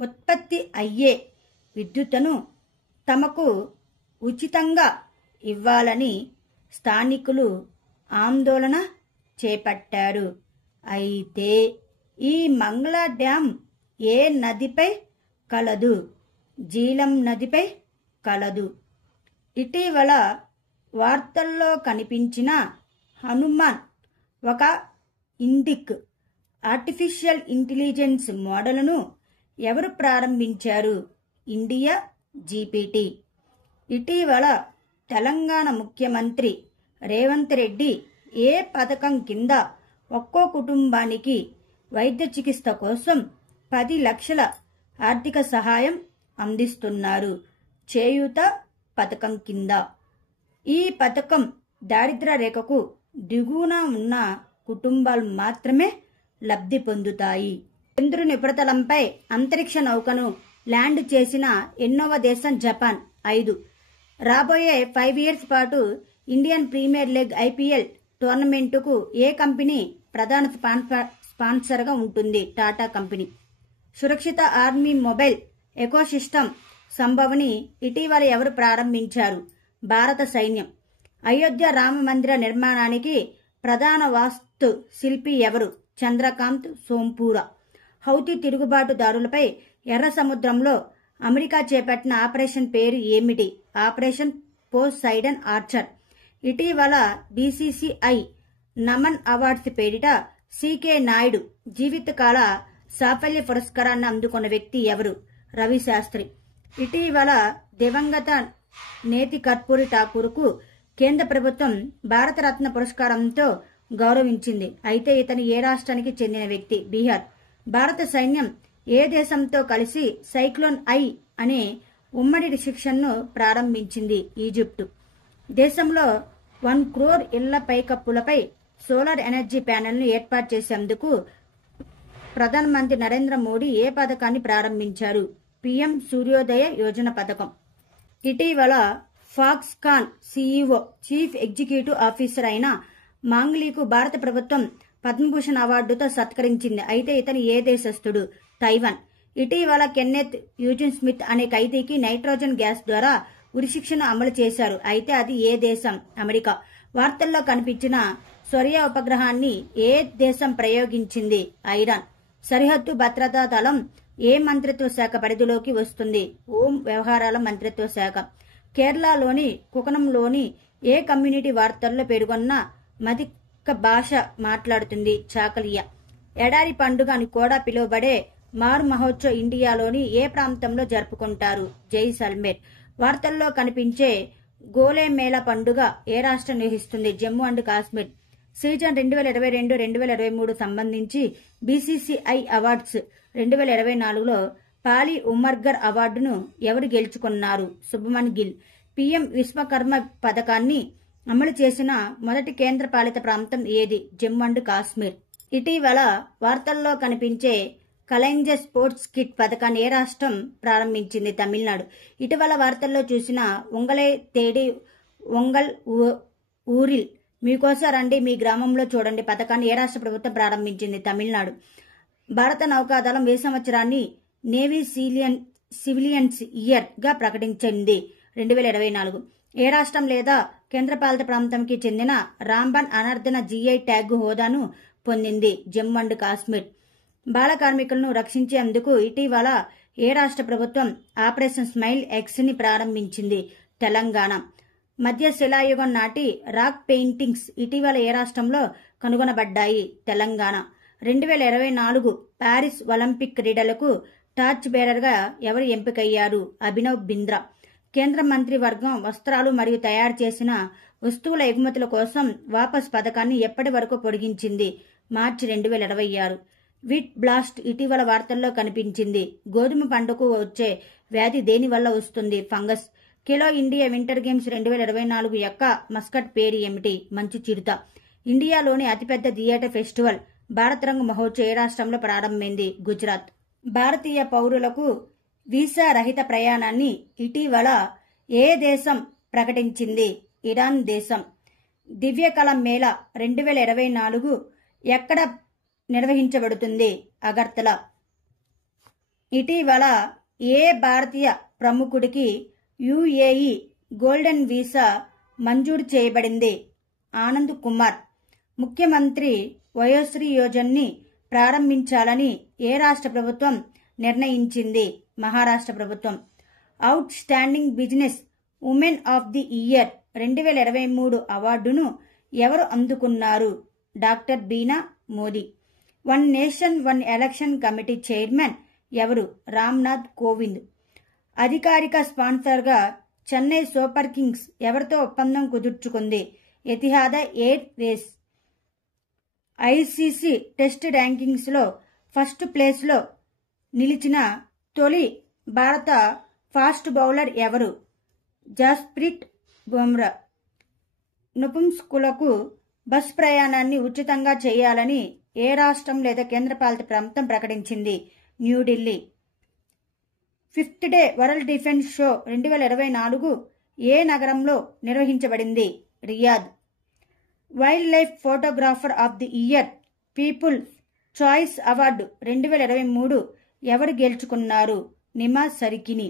ఉత్పత్తి అయ్యే విద్యుత్తును తమకు ఉచితంగా ఇవ్వాలని స్థానికులు ఆందోళన చేపట్టారు. అయితే ఈ మంగ్లా డ్యాం ఏ నదిపై కలదు? జీలం నదిపై కలదు. ఇటీవల వార్తల్లో కనిపించిన హనుమాన్ ఒక ఇండిక్ ఆర్టిఫిషియల్ ఇంటెలిజెన్స్ మోడల్ను ఎవరు ప్రారంభించారు? India GPT. ఇటీవల తెలంగాణ ముఖ్యమంత్రి రేవంత్ రెడ్డి ఏ పథకం కింద ఒక్కో కుటుంబానికి వైద్య చికిత్స కోసం 10 లక్షల ఆర్థిక సహాయం అందిస్తున్నారు? చేయూత పథకం కింద. ఈ పథకం దారిద్ర్య రేఖకు దిగువన ఉన్న కుటుంబాలు మాత్రమే లబ్ధి పొందుతాయి. చంద్రుని ఉపరితలంపై అంతరిక్ష నౌకను ల్యాండ్ చేసిన 8వ దేశం జపాన్. 5. రాబోయే 5 ఇయర్స్ పాటు ఇండియన్ ప్రీమియర్ లీగ్ ఐపీఎల్ టోర్నమెంటుకు ఏ కంపెనీ ప్రధాన స్పాన్సర్గా ఉంటుంది? టాటా కంపెనీ. సురక్షిత ఆర్మీ మొబైల్ ఎకోసిస్టమ్ సంభవని ఇటీవల ఎవరు ప్రారంభించారు? భారత సైన్యం. అయోధ్య రామ మందిర నిర్మాణానికి ప్రధాన వాస్తు శిల్పి ఎవరు? చంద్రకాంత్ సోంపూరా. హౌతీ తిరుగుబాటుదారులపై ఎర్ర సముద్రంలో అమెరికా చేపట్టిన ఆపరేషన్ పేరు ఏమిటి? Operation Poseidon Archer. ఇటీవల బీసీసీఐ నమన్ అవార్డ్స్ పేరిట సికే నాయుడు జీవితకాల సాఫల్య పురస్కారాన్ని అందుకున్న వ్యక్తి ఎవరు? రవి శాస్త్రి. ఇటీవల దివంగత నేతి కర్పూరి ఠాకూర్కు కేంద్ర ప్రభుత్వం భారతరత్న పురస్కారంతో గౌరవించింది. అయితే ఇతను ఏ రాష్ట్రానికి చెందిన వ్యక్తి? బీహార్. భారత సైన్యం ఏ దేశంతో కలిసి సైక్లోన్ ఐ అనే ఉమ్మడి శిక్షణను ప్రారంభించింది? ఈజిప్టు. దేశంలో 1 crore ఇళ్ల పైకప్పులపై సోలార్ ఎనర్జీ ప్యానెల్ను ఏర్పాటు చేసేందుకు ప్రధానమంత్రి నరేంద్ర మోడీ ఏ పథకాన్ని ప్రారంభించారు? పీఎం సూర్యోదయ యోజన పథకం. ఇటీవల Foxconn CEO chief executive officer అయిన మాంగ్లీకు భారత ప్రభుత్వం పద్మభూషణ్ అవార్డుతో సత్కరించింది. అయితే ఇతను ఏ దేశస్థుడు? తైవాన్. ఇటీవల కెన్నెత్ యూజిన్ స్మిత్ అనే ఖైదీకి నైట్రోజన్ గ్యాస్ ద్వారా ఉరిశిక్షను అమలు చేశారు. అయితే అది ఏ దేశం? అమెరికా. వార్తల్లో కనిపించిన సొరియా ఉపగ్రహాన్ని ఏ దేశం ప్రయోగించింది? ఇరాన్. సరిహద్దు భద్రతా దళం ఏ మంత్రిత్వ శాఖ పరిధిలోకి వస్తుంది? హోం వ్యవహారాల మంత్రిత్వ శాఖ. కేరళలోని కుకనంలోని ఏ కమ్యూనిటీ వార్తల్లో పేర్కొన్న మధిక భాష మాట్లాడుతుంది? చాకలియా. ఎడారి పండుగ అని కూడా పిలువబడే మార్ మహోత్సవ్ ఇండియాలోని ఏ ప్రాంతంలో జరుపుకుంటారు? జైసల్మేర్. వార్తల్లో కనిపించే గోలే మేళా పండుగ ఏ రాష్ట్రం నిర్వహిస్తుంది? జమ్మూ అండ్ కాశ్మీర్. సీజన్ 2022-2023 సంబంధించి బీసీసీఐ అవార్డ్స్ 2024లో పాలి ఉమర్గర్ అవార్డును ఎవరు గెలుచుకున్నారు? శుభమన్ గిల్. పీఎం విశ్వకర్మ పథకాన్ని అమలు చేసిన మొదటి కేంద్ర పాలిత ప్రాంతం ఏది? జమ్మూ అండ్ కాశ్మీర్. ఇటీవల వార్తల్లో కనిపించే కలైంజ స్పోర్ట్స్ కిట్ పథకాన్ని ఏ రాష్ట్రం ప్రారంభించింది? తమిళనాడు. ఇటీవల వార్తల్లో చూసిన ఉంగలై తేడి ఉంగల్ ఊరిల్ మీకోసం రండి మీ గ్రామంలో చూడండి పథకాన్ని ఏ రాష్ట్ర ప్రభుత్వం ప్రారంభించింది? తమిళనాడు. భారత నౌకాదళం ఏ సంవత్సరాన్ని నేవీ సివిలియన్స్ ఇయర్ గా ప్రకటించింది? 2024. ఏ రాష్ట్రం లేదా కేంద్రపాలిత ప్రాంతంకి చెందిన రాంబన్ అనర్ధన జీఐ ట్యాగ్ హోదాను పొందింది? జమ్మూ అండ్ కాశ్మీర్. బాల కార్మికులను రక్షించేందుకు ఇటీవల ఏ రాష్ట్ర ప్రభుత్వం ఆపరేషన్ స్మైల్ ఎక్స్ ని ప్రారంభించింది? తెలంగాణ. మధ్య శిలాయుగం నాటి రాక్ పెయింటింగ్స్ ఇటీవల ఏ రాష్ట్రంలో కనుగొనబడ్డాయి? తెలంగాణ. 2024 ప్యారిస్ ఒలింపిక్ క్రీడలకు టార్చ్ బేరర్ గా ఎవరు ఎంపికయ్యారు? అభినవ్ బింద్రా. కేంద్ర మంత్రి వర్గం వస్త్రాలు మరియు తయారు చేసిన వస్తువుల ఎగుమతుల కోసం వాపస్ పథకాన్ని ఎప్పటి వరకు పొడిగించింది? మార్చి 2026. వీట్ బ్లాస్ట్ ఇటీవల వార్తల్లో కనిపించింది. గోధుమ పంటకు వచ్చే వ్యాధి దేని వల్ల వస్తుంది? Fungus. Khelo India winter games 2024 యొక్క మస్కట్ పేరు ఏమిటి? మంచు చిరుత. ఇండియాలోని అతిపెద్ద థియేటర్ ఫెస్టివల్ భారత్ రంగ్ మహోత్సవ్ ఏ రాష్ట్రంలో ప్రారంభమైంది? గుజరాత్. భారతీయ పౌరులకు వీసా రహిత ప్రయాణాన్ని ఇటీవల ఏ దేశం ప్రకటించింది? ఇరాన్ దేశం. దివ్యకళ మేళా 2024 ఎక్కడ నిర్వహించబడుతుంది? అగర్తల. ఇటీవల ఏ భారతీయ ప్రముఖుడికి యుఏఈ గోల్డెన్ వీసా మంజూరు చేయబడింది? ఆనంద్ కుమార్. ముఖ్యమంత్రి వయోశ్రీ యోజనని ప్రారంభించాలని ఏ రాష్ట్ర ప్రభుత్వం నిర్ణయించింది? మహారాష్ట్ర ప్రభుత్వం. Outstanding business women of the year 2023 అవార్డును ఎవరు అందుకున్నారు? Doctor Bina Modi. One nation one election committee chairman ఎవరు? రామ్నాథ్ కోవింద్. అధికారిక స్పాన్సర్గా చెన్నై సూపర్ కింగ్స్ ఎవరితో ఒప్పందం కుదుర్చుకుంది? ఎతిహాద్ ఎయిర్ వేస్. ఐసీసీ టెస్ట్ ర్యాంకింగ్స్ లో ఫస్ట్ ప్లేస్ లో నిలిచిన తొలి భారత ఫాస్ట్ బౌలర్ ఎవరు? జస్ప్రీత్ బుమ్రా. నపుంసకులకు బస్ ప్రయాణాన్ని ఉచితంగా చేయాలని ఏ రాష్ట్రం లేదా కేంద్రపాలిత ప్రాంతం ప్రకటించింది? New Delhi. 5th day world defence show 2024 ఏ నగరంలో నిర్వహించబడింది? Riyadh. Wildlife photographer of the year people's choice award 2023 ఎవరు గెలుచుకున్నారు? నిమా సరికిని.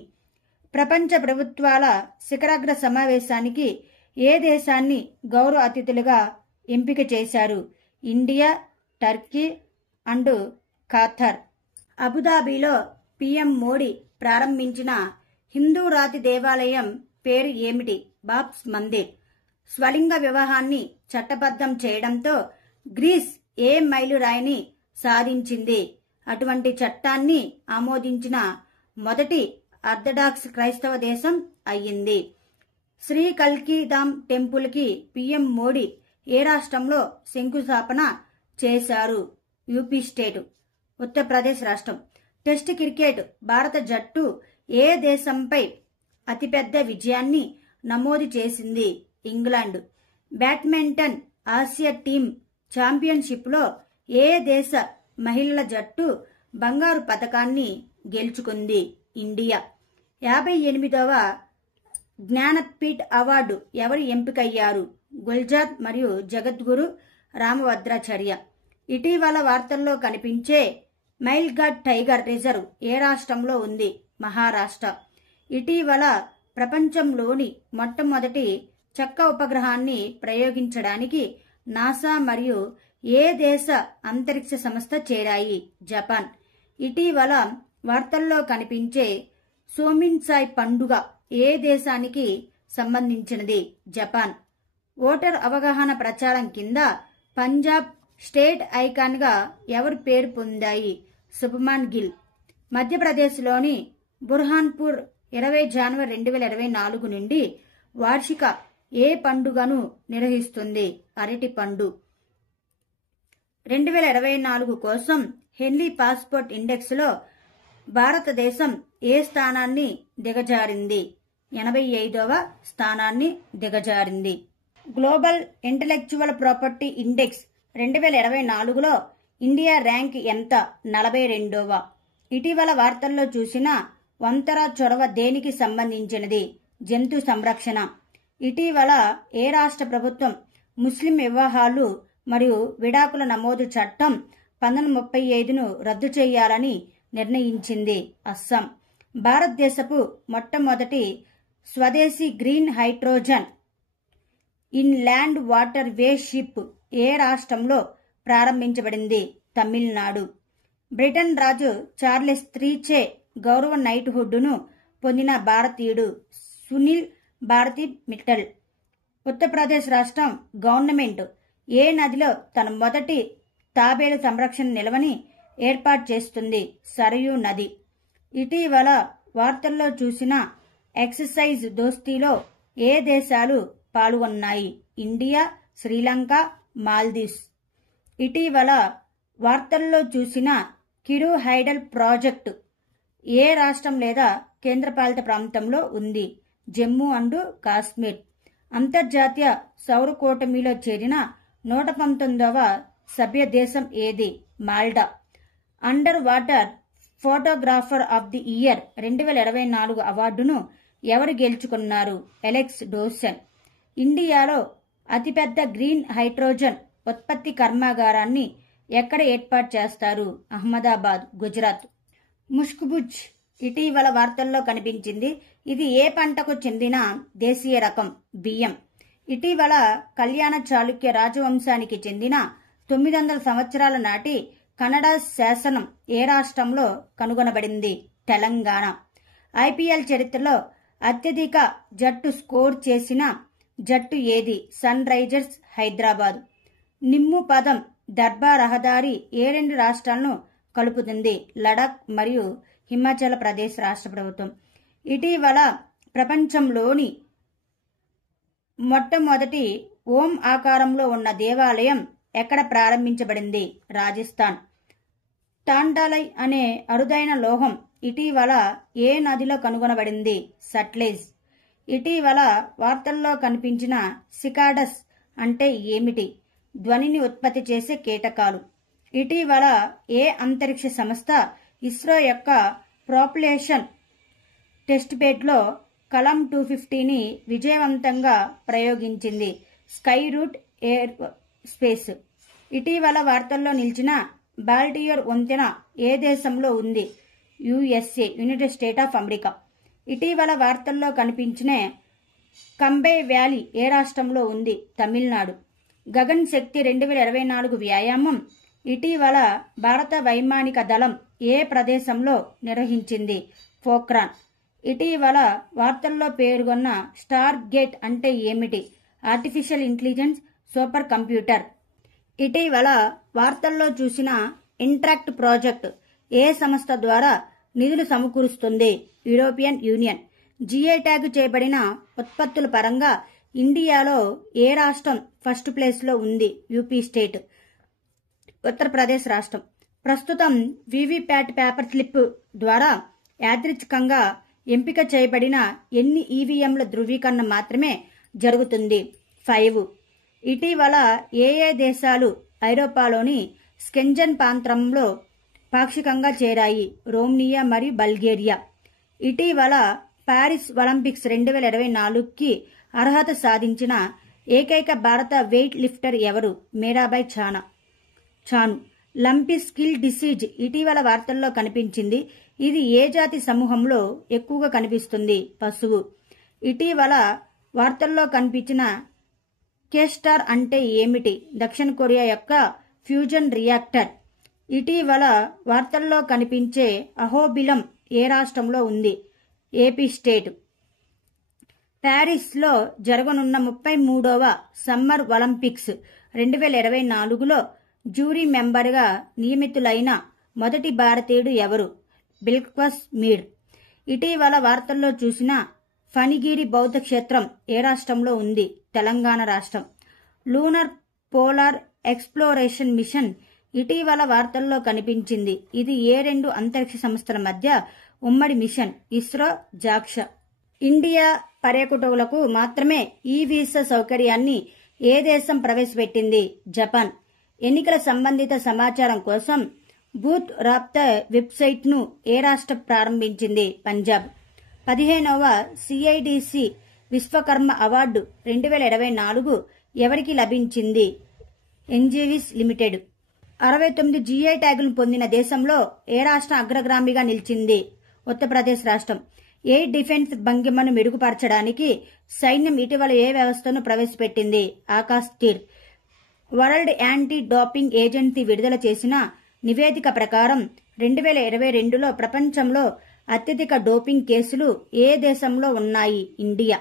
ప్రపంచ ప్రభుత్వాల శిఖరాగ్ర సమావేశానికి ఏ దేశాన్ని గౌరవ అతిథులుగా ఎంపిక చేశారు? India, Turkey and Qatar. అబుదాబిలో పీఎం మోడీ ప్రారంభించిన హిందూ రాతి దేవాలయం పేరు ఏమిటి? బాబ్స్ మందిర్. స్వలింగ వివాహాన్ని చట్టబద్ధం చేయడంతో గ్రీస్ ఏ మైలురాయిని సాధించింది? అటువంటి చట్టాన్ని ఆమోదించిన మొదటి ఆర్థడాక్స్ క్రైస్తవ దేశం అయ్యింది. శ్రీ కల్కీధామ్ టెంపుల్ కి పీఎం మోడీ ఏ రాష్ట్రంలో శంకుస్థాపన చేశారు? UP state. ఉత్తరప్రదేశ్ రాష్ట్రం. టెస్ట్ క్రికెట్ భారత జట్టు ఏ దేశంపై అతిపెద్ద విజయాన్ని నమోదు చేసింది? ఇంగ్లాండ్. బ్యాడ్మింటన్ ఆసియా టీమ్ ఛాంపియన్షిప్లో ఏ దేశ మహిళల జట్టు బంగారు పతకాన్ని గెలుచుకుంది? ఇండియా. 58వ జ్ఞానపీఠ్ అవార్డు ఎవరు ఎంపికయ్యారు? గుల్జార్ మరియు జగద్గురు రామభద్రాచార్య. ఇటీవల వార్తల్లో కనిపించే మైల్ఘాట్ టైగర్ రిజర్వ్ ఏ రాష్ట్రంలో ఉంది? మహారాష్ట్ర. ఇటీవల ప్రపంచంలోని మొట్టమొదటి చెక్క ఉపగ్రహాన్ని ప్రయోగించడానికి నాసా మరియు ఏ దేశ అంతరిక్ష సంస్థ చేరాయి? జపాన్. ఇటీవల వార్తల్లో కనిపించే సోమిన్సాయ్ పండుగ ఏ దేశానికి సంబంధించినది? జపాన్. ఓటర్ అవగాహన ప్రచారం కింద పంజాబ్ స్టేట్ ఐకాన్ గా ఎవరు పేరు పొందాయి? శుభ్మాన్ గిల్. మధ్యప్రదేశ్లోని బుర్హాన్పూర్ 20 జనవరి 2024 నుండి వార్షిక ఏ పండుగను నిర్వహిస్తుంది? అరటి పండు. 2024 కోసం హెన్లీ పాస్పోర్ట్ ఇండెక్స్ లో భారతదేశం ఏ స్థానాన్ని దిగజారింది? 85వ స్థానాన్ని దిగజారింది. గ్లోబల్ ఇంటలెక్చువల్ ప్రాపర్టీ ఇండెక్స్ 2024లో ఇండియా ర్యాంక్ ఎంత? 42వ. ఇటీవల వార్తల్లో చూసిన వంతర చొరవ దేనికి సంబంధించినది? జంతు సంరక్షణ. ఇటీవల ఏ రాష్ట్ర ప్రభుత్వం ముస్లిం వివాహాలు మరియు విడాకుల నమోదు చట్టం 1935ను రద్దు చేయాలని నిర్ణయించింది? అస్సాం. భారతదేశపు మొట్టమొదటి స్వదేశీ green hydrogen inland water way ship A రాష్ట్రంలో ప్రారంభించబడింది? తమిళనాడు. బ్రిటన్ రాజు చార్లెస్ III గౌరవ నైట్హుడ్ను పొందిన భారతీయుడు సునీల్ భారతి మిట్టల్. ఉత్తరప్రదేశ్ రాష్ట్రం గవర్నమెంట్ ఏ నదిలో తన మొదటి తాబేలు సంరక్షణ నిల్వని ఏర్పాటు చేస్తుంది? సరయూ నది. ఇటీవల వార్తల్లో చూసిన ఎక్సర్సైజ్ దోస్తీలో ఏ దేశాలు పాల్గొన్నాయి? ఇండియా, శ్రీలంక, మాల్దీవ్స్. ఇటీవల వార్తల్లో చూసిన కిరు హైడల్ ప్రాజెక్టు ఏ రాష్ట్రం లేదా కేంద్రపాలిత ప్రాంతంలో ఉంది? జమ్మూ అండ్ కాశ్మీర్. అంతర్జాతీయ సౌర కూటమిలో చేరిన 119వ సభ్య దేశం ఏది? Malta. Under water photographer of the year 2024 అవార్డును ఎవరు గెలుచుకున్నారు? ఎలెక్స్ డోసెన్. ఇండియాలో అతిపెద్ద గ్రీన్ హైడ్రోజన్ ఉత్పత్తి కర్మాగారాన్ని ఎక్కడ ఏర్పాటు చేస్తారు? అహ్మదాబాద్, గుజరాత్. ముష్కుబుజ్ ఇటీవల వార్తల్లో కనిపించింది. ఇది ఏ పంటకు చెందిన దేశీయ రకం? బియ్యం. ఇటీవల కళ్యాణ చాళుక్య రాజవంశానికి చెందిన 900 సంవత్సరాల నాటి కన్నడ శాసనం ఏ రాష్ట్రంలో కనుగొనబడింది? తెలంగాణ. ఐపీఎల్ చరిత్రలో అత్యధిక జట్టు స్కోర్ చేసిన జట్టు ఏది? Sunrisers Hyderabad. నిమ్ము పదం దర్బా రహదారి ఏ రెండు రాష్ట్రాలను కలుపుతుంది? లడాక్ మరియు హిమాచల్ ప్రదేశ్ రాష్ట్ర ప్రభుత్వం. ఇటీవల ప్రపంచంలోని మొట్టమొదటి ఓం ఆకారంలో ఉన్న దేవాలయం ఎక్కడ ప్రారంభించబడింది? రాజస్థాన్. టాంటాలై అనే అరుదైన లోహం ఇటీవల ఏ నదిలో కనుగొనబడింది? సట్లెజ్. ఇటీవల వార్తల్లో కనిపించిన సికాడస్ అంటే ఏమిటి? ధ్వనిని ఉత్పత్తి చేసే కీటకాలు. ఇటీవల ఏ అంతరిక్ష సంస్థ ఇస్రో యొక్క ప్రాపులేషన్ టెస్ట్ బెడ్లో కలాం 250ని విజయవంతంగా ప్రయోగించింది? Skyroot aerospace. ఇటీవల వార్తల్లో నిలిచిన బాల్టియోర్ వంతెన ఏ దేశంలో ఉంది? USA, United State of America. ఇటీవల వార్తల్లో కనిపించిన కంబే వ్యాలీ ఏ రాష్ట్రంలో ఉంది? తమిళనాడు. గగన్ శక్తి 2024 వ్యాయామం ఇటీవల భారత వైమానిక దళం ఏ ప్రదేశంలో నిర్వహించింది? పోఖ్రాన్. ఇటీవల వార్తల్లో పేర్కొన్న స్టార్ గేట్ అంటే ఏమిటి? Artificial intelligence super computer. ఇటీవల వార్తల్లో చూసిన ఇంట్రాక్ట్ ప్రాజెక్ట్ ఏ సంస్థ ద్వారా నిధులు సమకూరుస్తుంది? European union. జిఐ ట్యాగ్ చేయబడిన ఉత్పత్తుల పరంగా ఇండియాలో ఏ రాష్ట్రం ఫస్ట్ ప్లేస్లో ఉంది? UP state. ఉత్తరప్రదేశ్ రాష్ట్రం. ప్రస్తుతం వీవీప్యాట్ పేపర్ స్లిప్ ద్వారా యాదృచ్ఛికంగా ఎంపిక చేయబడిన ఎన్ని ఈవీఎంల ధృవీకరణ మాత్రమే జరుగుతుంది? 5. ఇటీవల ఏ దేశాలు ఐరోపాలోని స్కెంజన్ ప్రాంతంలో పాక్షికంగా చేరాయి? రోమేనియా మరియు బల్గేరియా. ఇటీవల పారిస్ ఒలింపిక్స్ 2024కి అర్హత సాధించిన ఏకైక భారత వెయిట్ లిఫ్టర్ ఎవరు? Mirabai Chanu. Lumpy skin disease ఇటీవల వార్తల్లో కనిపించింది. ఇది ఏ జాతి సమూహంలో ఎక్కువగా కనిపిస్తుంది? పశువు. ఇటీవల వార్తల్లో కనిపించిన కేస్టార్ అంటే ఏమిటి? దక్షిణ కొరియా యొక్క ఫ్యూజన్ రియాక్టర్. ఇటీవల వార్తల్లో కనిపించే అహోబిలం ఏ రాష్ట్రంలో ఉంది? AP state. ప్యారిస్లో జరగనున్న 33వ సమ్మర్ ఒలింపిక్స్ 2024లో జ్యూరీ మెంబర్గా నియమితులైన మొదటి భారతీయుడు ఎవరు? బిల్క్వాస్ మీర్. ఇటీవల వార్తల్లో చూసిన ఫణిగిరి బౌద్ధ క్షేత్రం ఏ రాష్ట్రంలో ఉంది? తెలంగాణ రాష్ట్రం. లూనర్ పోలార్ ఎక్స్ప్లోరేషన్ మిషన్ ఇటీవల వార్తల్లో కనిపించింది. ఇది ఏ రెండు అంతరిక్ష సంస్థల మధ్య ఉమ్మడి మిషన్? ఇస్రో, జాక్ష. ఇండియా పర్యాటకులకు మాత్రమే ఈ వీసా సౌకర్యాన్ని ఏ దేశం ప్రవేశపెట్టింది? జపాన్. ఎన్నికల సంబంధిత సమాచారం కోసం బూత్ రాబ్తా వెబ్సైట్ను ఏ రాష్ట్రం ప్రారంభించింది? పంజాబ్. 15వ సిఐడిసి విశ్వకర్మ అవార్డు 2024 ఎవరికి లభించింది? ఎన్జీవీస్ లిమిటెడ్. 69 జీఐ ట్యాగులను పొందిన దేశంలో ఏ రాష్ట్రం అగ్రగామిగా నిలిచింది? ఉత్తరప్రదేశ్ రాష్ట్రం. ఎయిర్ డిఫెన్స్ భంగిమను మెరుగుపరచడానికి సైన్యం ఇటీవల ఏ వ్యవస్థను ప్రవేశపెట్టింది? Akash Teer. World Anti Doping Agency విడుదల చేసిన నివేదిక ప్రకారం 2022లో ప్రపంచంలో అత్యధిక డోపింగ్ కేసులు ఏ దేశంలో ఉన్నాయి? ఇండియా.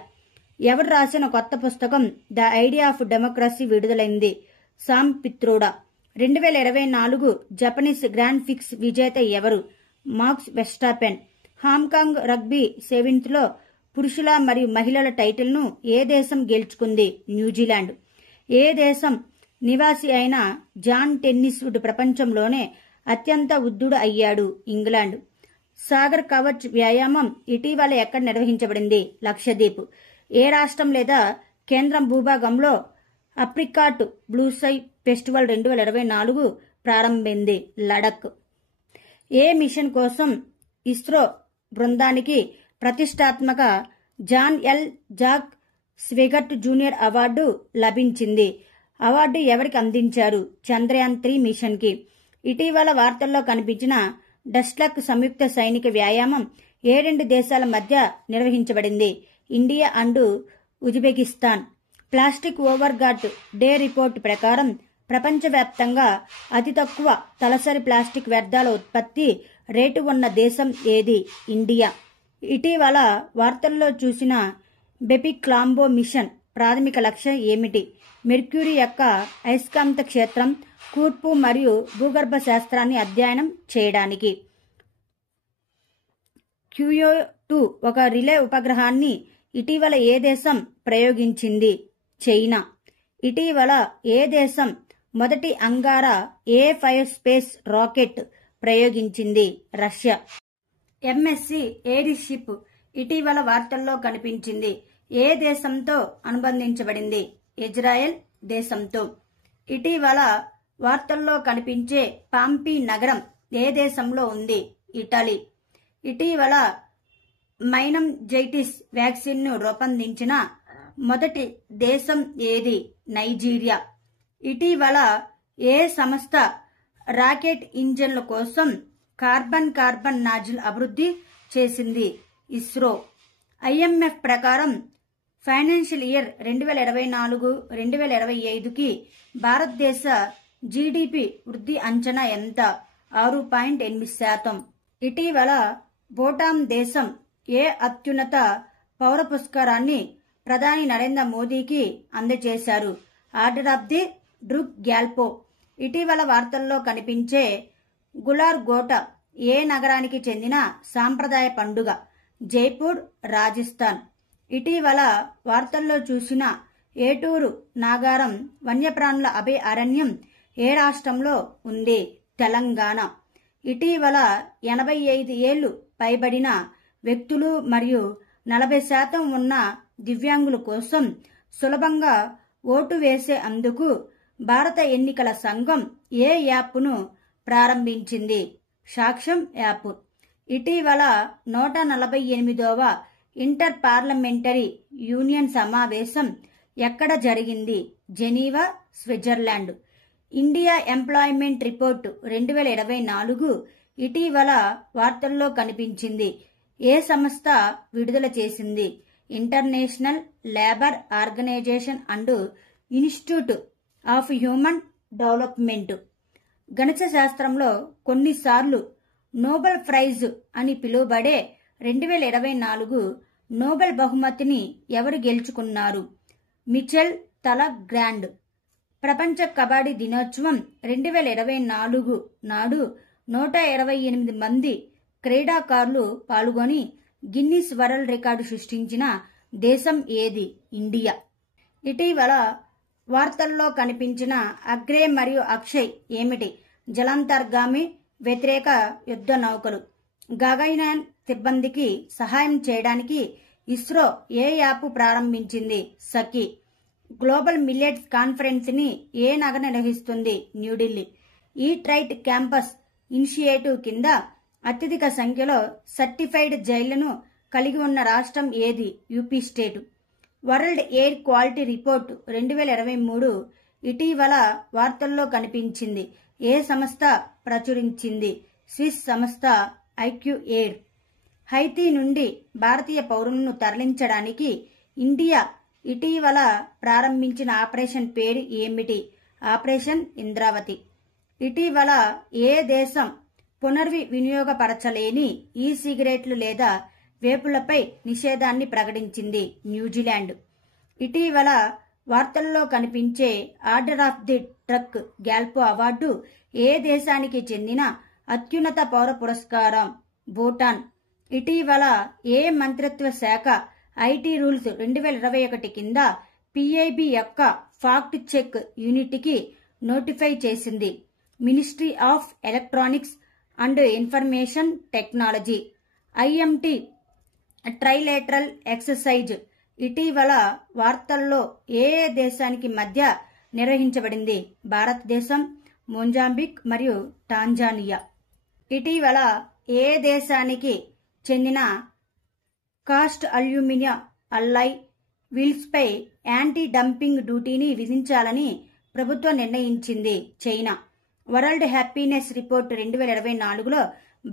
ఎవరు రాసిన కొత్త పుస్తకం ద ఐడియా ఆఫ్ డెమోక్రసీ విడుదలైంది? సామ్ పిత్రోడా. 2024 జపనీస్ గ్రాండ్ ప్రిక్స్ విజేత ఎవరు? మాక్స్ వెస్టాపెన్. హాంకాంగ్ రగ్బీ సెవెన్స్లో పురుషుల మరియు మహిళల టైటిల్ను ఏ దేశం గెలుచుకుంది? న్యూజిలాండ్. ఏ దేశం నివాసి అయిన జాన్ టెన్నిస్ వుడ్ ప్రపంచంలోనే అత్యంత వృద్ధుడు అయ్యాడు? ఇంగ్లాండ్. సాగర్ కవచ్ వ్యాయామం ఇటీవల ఎక్కడ నిర్వహించబడింది? లక్షద్వీప్. ఏ రాష్ట్రం లేదా కేంద్రం భూభాగంలో అప్రికాట్ బ్లూస్కై ఫెస్టివల్ 2024 ప్రారంభమైంది? లడక్. ఏ మిషన్ కోసం ఇస్రో బృందానికి ప్రతిష్టాత్మక John L Jack Swigert junior award లభించింది? అవార్డు ఎవరికి అందించారు? చంద్రయాన్ 3 మిషన్కి. ఇటీవల వార్తల్లో కనిపించిన డస్ట్లక్ సంయుక్త సైనిక వ్యాయామం ఏ రెండు దేశాల మధ్య నిర్వహించబడింది? India and Uzbekistan. Plastic overshoot day report ప్రకారం ప్రపంచవ్యాప్తంగా అతి తక్కువ తలసరి ప్లాస్టిక్ వ్యర్థాల ఉత్పత్తి రేటు ఉన్న దేశం ఏది? ఇండియా. ఇటీవల వార్తల్లో చూసిన బెపిక్లాంబో మిషన్ ప్రాథమిక లక్ష్యం ఏమిటి? మెర్క్యూరీ యొక్క అయస్కాంత క్షేత్రం, కూర్పు మరియు భూగర్భ శాస్త్రాన్ని అధ్యయనం చేయడానికి. క్యూయో-2 ఒక రిలే ఉపగ్రహాన్ని ఇటీవల ఏ దేశం ప్రయోగించింది? చైనా. ఇటీవల ఏ దేశం మొదటి అంగారా A5 స్పేస్ రాకెట్ ప్రయోగించింది? రష్యా. ఎంఎస్సి ఎయిర్ షిప్ ఇటీవల వార్తల్లో కనిపించింది. ఏ దేశంతో అనుబంధించబడింది? ఇజ్రాయెల్ దేశంతో. ఇటీవల వార్తల్లో కనిపించే పాంపీ నగరం ఏ దేశంలో ఉంది? ఇటలీ. ఇటీవల మైనంజైటిస్ వ్యాక్సిన్ను రూపొందించిన మొదటి దేశం ఏది? నైజీరియా. ఇటీవల ఏ సంస్థ రాకెట్ ఇంజన్ల కోసం కార్బన్ నాజిల్ అభివృద్ధి చేసింది? ఇస్రో. ఐఎంఎఫ్ ప్రకారం ఫైనాన్షియల్ ఇయర్ 2024-2025కి భారతదేశ జీడీపీ వృద్ధి అంచనా ఎంత? 6.8%. ఇటీవల భూటాన్ దేశం ఏ అత్యున్నత పౌర పురస్కారాన్ని ప్రధాని నరేంద్ర మోదీకి అందజేశారు? Order of the Druk Gyalpo. ఇటీవల వార్తల్లో కనిపించే గులార్ గోట ఏ నగరానికి చెందిన సాంప్రదాయ పండుగ? జైపూర్, రాజస్థాన్. ఇటీవల వార్తల్లో చూసిన ఏటూరు నాగారం వన్యప్రాణుల అభయ అరణ్యం ఏ రాష్ట్రంలో ఉంది? తెలంగాణ. ఇటీవల 85 ఏళ్లు పైబడిన వ్యక్తులు మరియు 40% ఉన్న దివ్యాంగుల కోసం సులభంగా ఓటు వేసే అందుకు భారత ఎన్నికల సంఘం ఏ యాప్ను ప్రారంభించింది? సాక్ష్యం యాప్. ఇటీవల 148వ ఇంటర్ పార్లమెంటరీ యూనియన్ సమావేశం ఎక్కడ జరిగింది? Geneva, Switzerland. India employment report 2024 ఇటీవల వార్తల్లో కనిపించింది. ఏ సంస్థ విడుదల చేసింది? International labour organisation and institute of human development. గణిత శాస్త్రంలో కొన్నిసార్లు నోబెల్ ప్రైజ్ అని పిలువబడే 2024 నోబెల్ బహుమతిని ఎవరు గెలుచుకున్నారు? మిచెల్ తలగ్రాండ్. ప్రపంచ కబడ్డీ దినోత్సవం 2024 నాడు 128 మంది క్రీడాకారులు పాల్గొని గిన్నిస్ వరల్డ్ రికార్డు సృష్టించిన దేశం ఏది? ఇండియా. ఇటీవల వార్తల్లో కనిపించిన అగ్రే మరియు అక్షయ్ ఏమిటి? జలాంతర్గామి వ్యతిరేక యుద్ధ నౌకలు. గగన్యాన్ సిబ్బందికి సహాయం చేయడానికి ఇస్రో ఏ యాప్ ప్రారంభించింది? సఖి. గ్లోబల్ మిల్లెట్స్ కాన్ఫరెన్స్ ని ఏ నగరం నిర్వహిస్తుంది? New Delhi. Eat right campus initiative కింద అత్యధిక సంఖ్యలో సర్టిఫైడ్ జైళ్లను కలిగి ఉన్న రాష్ట్రం ఏది? UP state. World air quality report 2023 ఇటీవల వార్తల్లో కనిపించింది. ఏ సంస్థ ప్రచురించింది? స్విస్ సంస్థ ఐక్యూ ఎయిర్. హైతీ నుండి భారతీయ పౌరులను తరలించడానికి ఇండియా ఇటీవల ప్రారంభించిన ఆపరేషన్ పేరు ఏమిటి? ఆపరేషన్ ఇంద్రావతి. ఇటీవల ఏ దేశం పునర్వినియోగపరచలేని ఈ సిగరెట్లు లేదా వేపులపై నిషేధాన్ని ప్రకటించింది? న్యూజిలాండ్. ఇటీవల వార్తల్లో కనిపించే order of the Druk Gyalpo award ఏ దేశానికి చెందిన అత్యున్నత పౌర పురస్కారం? భూటాన్. ఇటీవల ఏ మంత్రిత్వ శాఖ ఐటీ రూల్స్ 2021 కింద పిఐబి యొక్క ఫాక్ట్ చెక్ యూనిట్కి నోటిఫై చేసింది? Ministry of electronics and information technology. IMT trilateral exercise ఇటీవల వార్తల్లో ఏ దేశానికి మధ్య నిర్వహించబడింది? భారతదేశం, మొజాంబిక్ మరియు టాంజానియా. ఇటీవల ఏ దేశానికి చెందిన కాస్ట్ అల్యూమినియం అల్లాయ్ వీల్స్పై యాంటీ డంపింగ్ డ్యూటీని విధించాలని ప్రభుత్వం నిర్ణయించింది? చైనా. వరల్డ్ హ్యాపీనెస్ రిపోర్ట్ 2024లో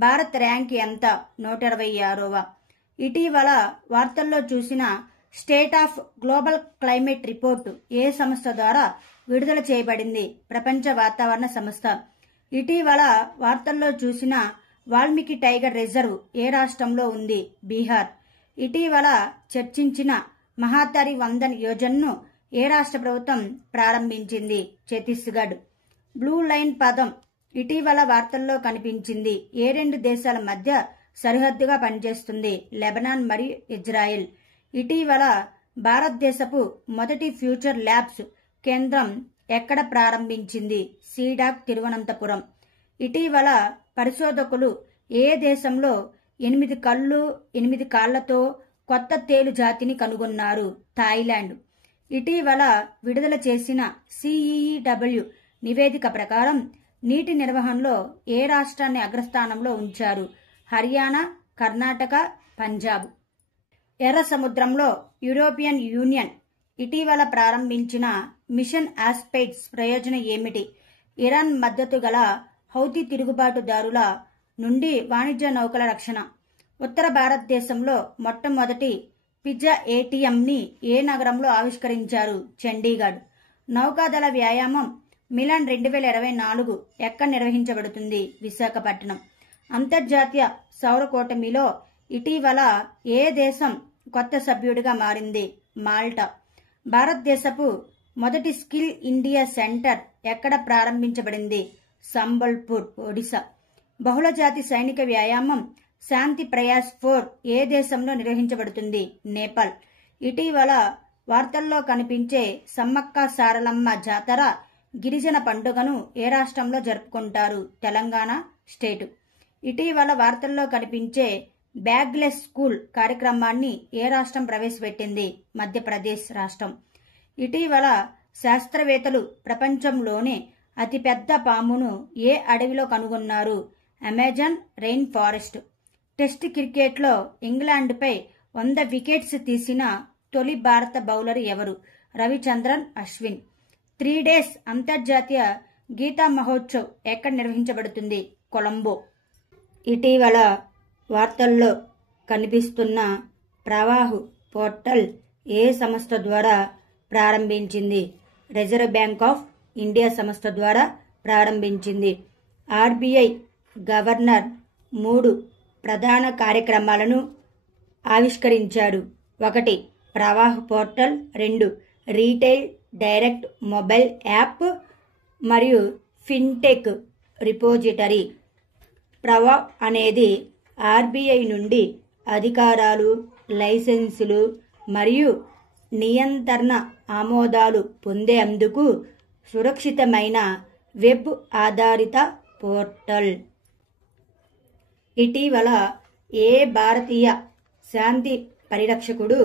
భారత్ ర్యాంక్ ఎంత? 126వ. ఇటీవల వార్తల్లో చూసిన State of Global Climate report ఏ సంస్థ ద్వారా విడుదల చేయబడింది? ప్రపంచ వాతావరణ సంస్థ. ఇటీవల వార్తల్లో చూసిన వాల్మీకి టైగర్ రిజర్వ్ ఏ రాష్ట్రంలో ఉంది? బీహార్. ఇటీవల చర్చించిన మహాతరి వందన్ యోజనను ఏ రాష్ట్ర ప్రభుత్వం ప్రారంభించింది? ఛత్తీస్గఢ్. బ్లూ లైన్ పదం ఇటీవల వార్తల్లో కనిపించింది. ఏ రెండు దేశాల మధ్య సరిహద్దుగా పనిచేస్తుంది? లెబనాన్ మరియు ఇజ్రాయెల్. ఇటీవల భారతదేశపు మొదటి ఫ్యూచర్ ల్యాబ్స్ కేంద్రం ఎక్కడ ప్రారంభించింది? సీడాక్ తిరువనంతపురం. ఇటీవల పరిశోధకులు ఏ దేశంలో 8 కళ్ళు 8 కాళ్లతో కొత్త తేలు జాతిని కనుగొన్నారు? థాయిలాండ్. ఇటీవల విడుదల చేసిన సిఈఈడబ్ల్యూ నివేదిక ప్రకారం నీటి నిర్వహణలో ఏ రాష్ట్రాన్ని అగ్రస్థానంలో ఉంచారు? హర్యానా, కర్ణాటక, పంజాబ్. ఎర్ర సముద్రంలో యూరోపియన్ యూనియన్ ఇటీవల ప్రారంభించిన మిషన్ ఆస్పెయిడ్స్ ప్రయోజనం ఏమిటి? ఇరాన్ మద్దతు గల హౌతీ తిరుగుబాటుదారుల నుండి వాణిజ్య నౌకల రక్షణ. ఉత్తర భారతదేశంలో మొట్టమొదటి పిజ్జా ఏటీఎంని ఏ నగరంలో ఆవిష్కరించారు? చండీగఢ్. నౌకాదళ వ్యాయామం మిలాన్ 2024 ఎక్కడ నిర్వహించబడుతుంది? విశాఖపట్నం. అంతర్జాతీయ సౌర కూటమిలో ఇటీవల ఏ దేశం కొత్త సభ్యుడిగా మారింది? మాల్టా. భారతదేశపు మొదటి స్కిల్ ఇండియా సెంటర్ ఎక్కడ ప్రారంభించబడింది? సంబల్పూర్, ఒడిశా. బహుళజాతి సైనిక వ్యాయామం శాంతి ప్రయాస్ 4 ఏ దేశంలో నిర్వహించబడుతుంది? నేపాల్. ఇటీవల వార్తల్లో కనిపించే సమ్మక్క సారలమ్మ జాతర గిరిజన పండుగను ఏ రాష్ట్రంలో జరుపుకుంటారు? తెలంగాణ స్టేటు. ఇటీవల వార్తల్లో కనిపించే బ్యాగ్లెస్ స్కూల్ కార్యక్రమాన్ని ఏ రాష్ట్రం ప్రవేశపెట్టింది? మధ్యప్రదేశ్ రాష్ట్రం. ఇటీవల శాస్త్రవేత్తలు ప్రపంచంలోనే అతిపెద్ద పామును ఏ అడవిలో కనుగొన్నారు? Amazon rain forest. టెస్ట్ క్రికెట్లో ఇంగ్లాండ్పై 100 వికెట్స్ తీసిన తొలి భారత బౌలర్ ఎవరు? రవిచంద్రన్ అశ్విన్. 3 డేస్ అంతర్జాతీయ గీతా మహోత్సవ్ ఎక్కడ నిర్వహించబడుతుంది? కొలంబో. ఇటీవల వార్తల్లో కనిపిస్తున్న ప్రవాహ్ పోర్టల్ ఏ సంస్థ ద్వారా ప్రారంభించింది? రిజర్వ్ బ్యాంక్ ఆఫ్ ఇండియా సంస్థ ద్వారా ప్రారంభించింది. ఆర్బీఐ గవర్నర్ 3 ప్రధాన కార్యక్రమాలను ఆవిష్కరించాడు. 1 Pravaah portal, 2 retail direct mobile app మరియు ఫిన్టెక్ రిపోజిటరీ. ప్రవాహ్ అనేది ఆర్బీఐ నుండి అధికారాలు, లైసెన్సులు మరియు నియంత్రణ ఆమోదాలు పొందేందుకు సురక్షితమైన వెబ్ ఆధారిత పోర్టల్. ఇటీవల ఏ భారతీయ శాంతి పరిరక్షకుడు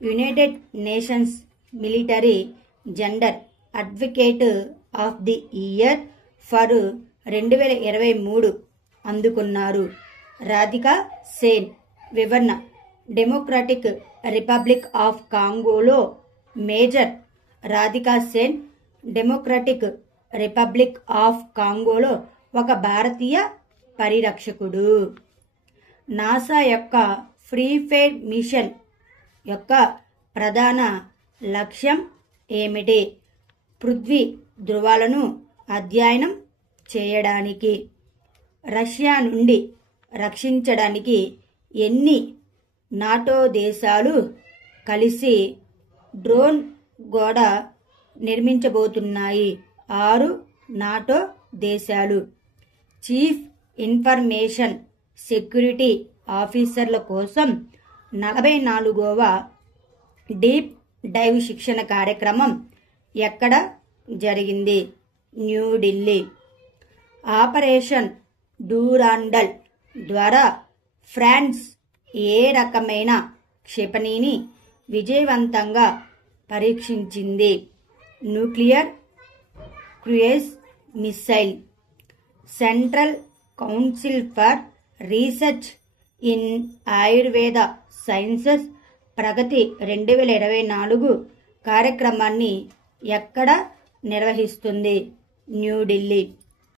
United nations military gender advocate of the year for 2023 అందుకున్నారు. రాధికా సేన్ వివరణ డెమోక్రాటిక్ రిపబ్లిక్ ఆఫ్ కాంగోలో major Radhika Sen democratic republic of కాంగోలో ఒక భారతీయ పరిరక్షకుడు. నాసా యొక్క ఫ్రీ ఫైర్ మిషన్ యొక్క ప్రధాన లక్ష్యం ఏమిటి? పృథ్వీ ధృవాలను అధ్యయనం చేయడానికి. రష్యా నుండి రక్షించడానికి ఎన్ని నాటో దేశాలు కలిసి డ్రోన్ గోడ నిర్మించబోతున్నాయి? 6 నాటో దేశాలు. చీఫ్ ఇన్ఫర్మేషన్ సెక్యూరిటీ ఆఫీసర్ల కోసం 44వ డీప్ డైవ్ శిక్షణ కార్యక్రమం ఎక్కడ జరిగింది? న్యూఢిల్లీ. ఆపరేషన్ డూరాండల్ ద్వారా ఫ్రాన్స్ ఏ రకమైన క్షిపణిని విజయవంతంగా పరీక్షించింది? Nuclear cruise missile. Central council for research in Ayurveda sciences Pragati 2024 కార్యక్రమాన్ని ఎక్కడ నిర్వహిస్తుంది? న్యూఢిల్లీ.